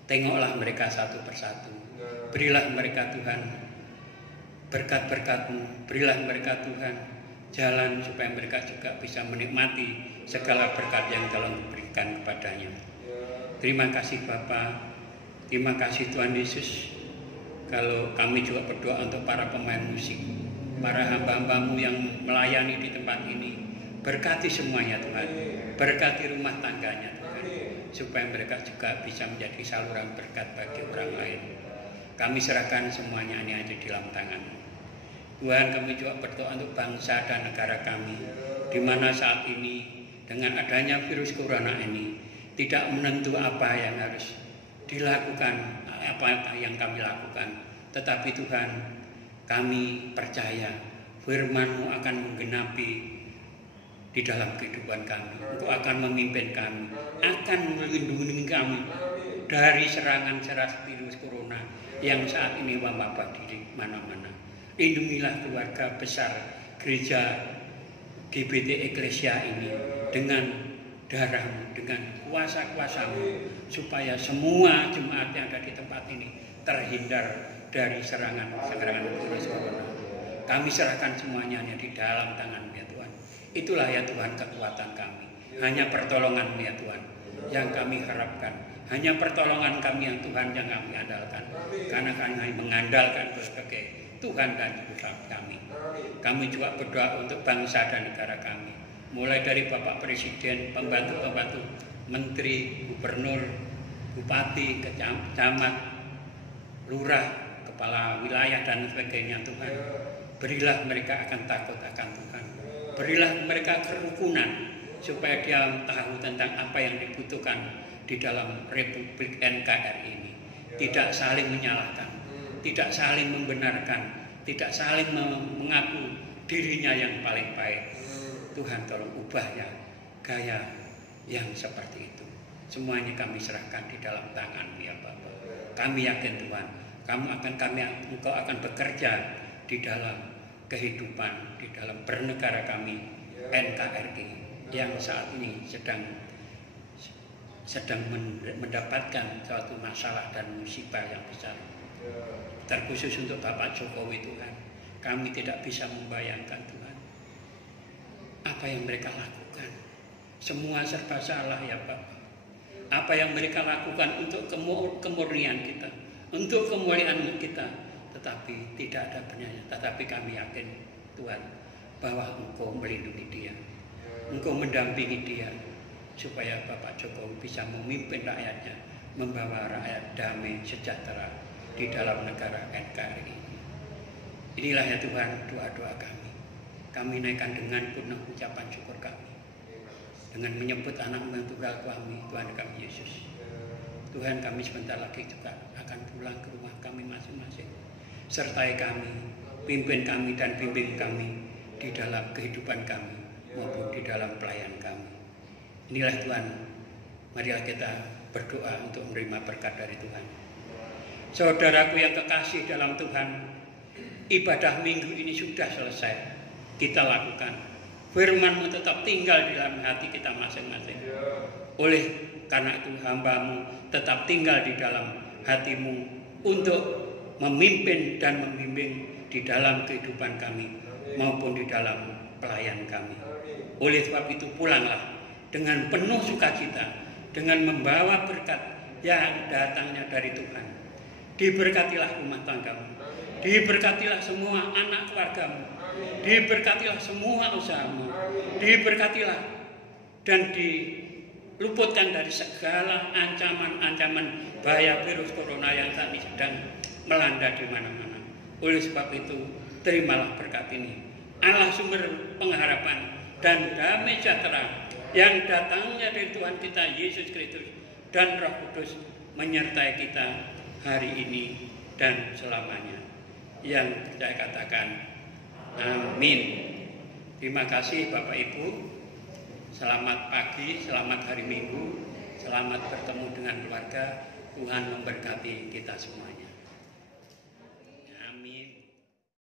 tengoklah mereka satu persatu. Berilah mereka Tuhan berkat-berkat-Mu. Berilah mereka Tuhan jalan supaya mereka juga bisa menikmati segala berkat yang telah diberikan kepadanya. Terima kasih Bapa. Terima kasih Tuhan Yesus. Kalau kami juga berdoa untuk para pemain musik, para hamba-hamba-Mu yang melayani di tempat ini. Berkati semuanya Tuhan. Berkati rumah tangganya Tuhan, supaya mereka juga bisa menjadi saluran berkat bagi orang lain. Kami serahkan semuanya ini ada di dalam tangan-Mu. Tuhan, kami juga berdoa untuk bangsa dan negara kami, di mana saat ini dengan adanya virus corona ini tidak menentu apa yang harus dilakukan, apa yang kami lakukan. Tetapi Tuhan, kami percaya firman-Mu akan menggenapi di dalam kehidupan kami. Engkau akan memimpin kami, akan melindungi kami dari serangan-serangan virus corona yang saat ini mewabah di mana-mana. Lindungilah keluarga besar gereja GBT Eklesia ini dengan darah-Mu, dengan kuasa-kuasa-Mu, supaya semua jemaat yang ada di tempat ini terhindar dari serangan-serangan virus corona. Kami serahkan semuanya di dalam tangan-Mu ya Tuhan. Itulah ya Tuhan kekuatan kami. Hanya pertolongan-Mu ya Tuhan yang kami harapkan. Hanya pertolongan kami yang Tuhan yang kami andalkan. Karena kami mengandalkan sebagai Tuhan dan Tuhan kami. Kami juga berdoa untuk bangsa dan negara kami. Mulai dari Bapak Presiden, pembantu-pembantu, menteri, gubernur, bupati, camat, lurah, kepala wilayah dan sebagainya Tuhan. Berilah mereka akan takut akan Tuhan. Berilah mereka kerukunan supaya dia tahu tentang apa yang dibutuhkan di dalam Republik NKRI ini. Tidak saling menyalahkan, tidak saling membenarkan, tidak saling mengaku dirinya yang paling baik. Tuhan tolong ubah ya gaya yang seperti itu. Semuanya kami serahkan di dalam tangan-Mu ya Bapa. Kami yakin Tuhan, Engkau akan bekerja di dalam kehidupan, di dalam bernegara kami NKRI yang saat ini sedang mendapatkan suatu masalah dan musibah yang besar. Terkhusus untuk Bapak Jokowi Tuhan, kami tidak bisa membayangkan Tuhan apa yang mereka lakukan. Semua serba salah ya Bapak. Apa yang mereka lakukan untuk kemurnian kita, untuk kemuliaan kita, tetapi tidak ada benarnya. Tetapi kami yakin Tuhan bahwa Engkau melindungi dia, Engkau mendampingi dia, supaya Bapak Jokowi bisa memimpin rakyatnya, membawa rakyat damai sejahtera di dalam negara NKRI ini. Inilah ya Tuhan doa-doa kami. Kami naikkan dengan penuh ucapan syukur kami, dengan menyebut anak-Mu yang tunggal kami, Tuhan kami Yesus. Tuhan, kami sebentar lagi juga akan pulang ke rumah kami masing-masing. Sertai kami, pimpin kami dan bimbing kami di dalam kehidupan kami maupun di dalam pelayanan kami. Inilah Tuhan, marilah kita berdoa untuk menerima berkat dari Tuhan. Saudaraku yang kekasih dalam Tuhan, ibadah minggu ini sudah selesai kita lakukan. Firman-Mu tetap tinggal di dalam hati kita masing-masing. Oleh karena itu hamba-Mu tetap tinggal di dalam hati-Mu untuk memimpin dan membimbing di dalam kehidupan kami maupun di dalam pelayan kami. Oleh sebab itu pulanglah dengan penuh sukacita, dengan membawa berkat yang datangnya dari Tuhan. Diberkatilah rumah tanggamu, diberkatilah semua anak keluargamu, diberkatilah semua usahamu, diberkatilah dan diluputkan dari segala ancaman-ancaman bahaya virus corona yang saat ini sedang melanda di mana-mana. Oleh sebab itu, terimalah berkat ini. Allah sumber pengharapan dan damai sejahtera yang datangnya dari Tuhan kita Yesus Kristus dan Roh Kudus menyertai kita hari ini dan selamanya. Yang saya katakan, amin. Terima kasih Bapak Ibu. Selamat pagi, selamat hari Minggu, selamat bertemu dengan keluarga. Tuhan memberkati kita semuanya.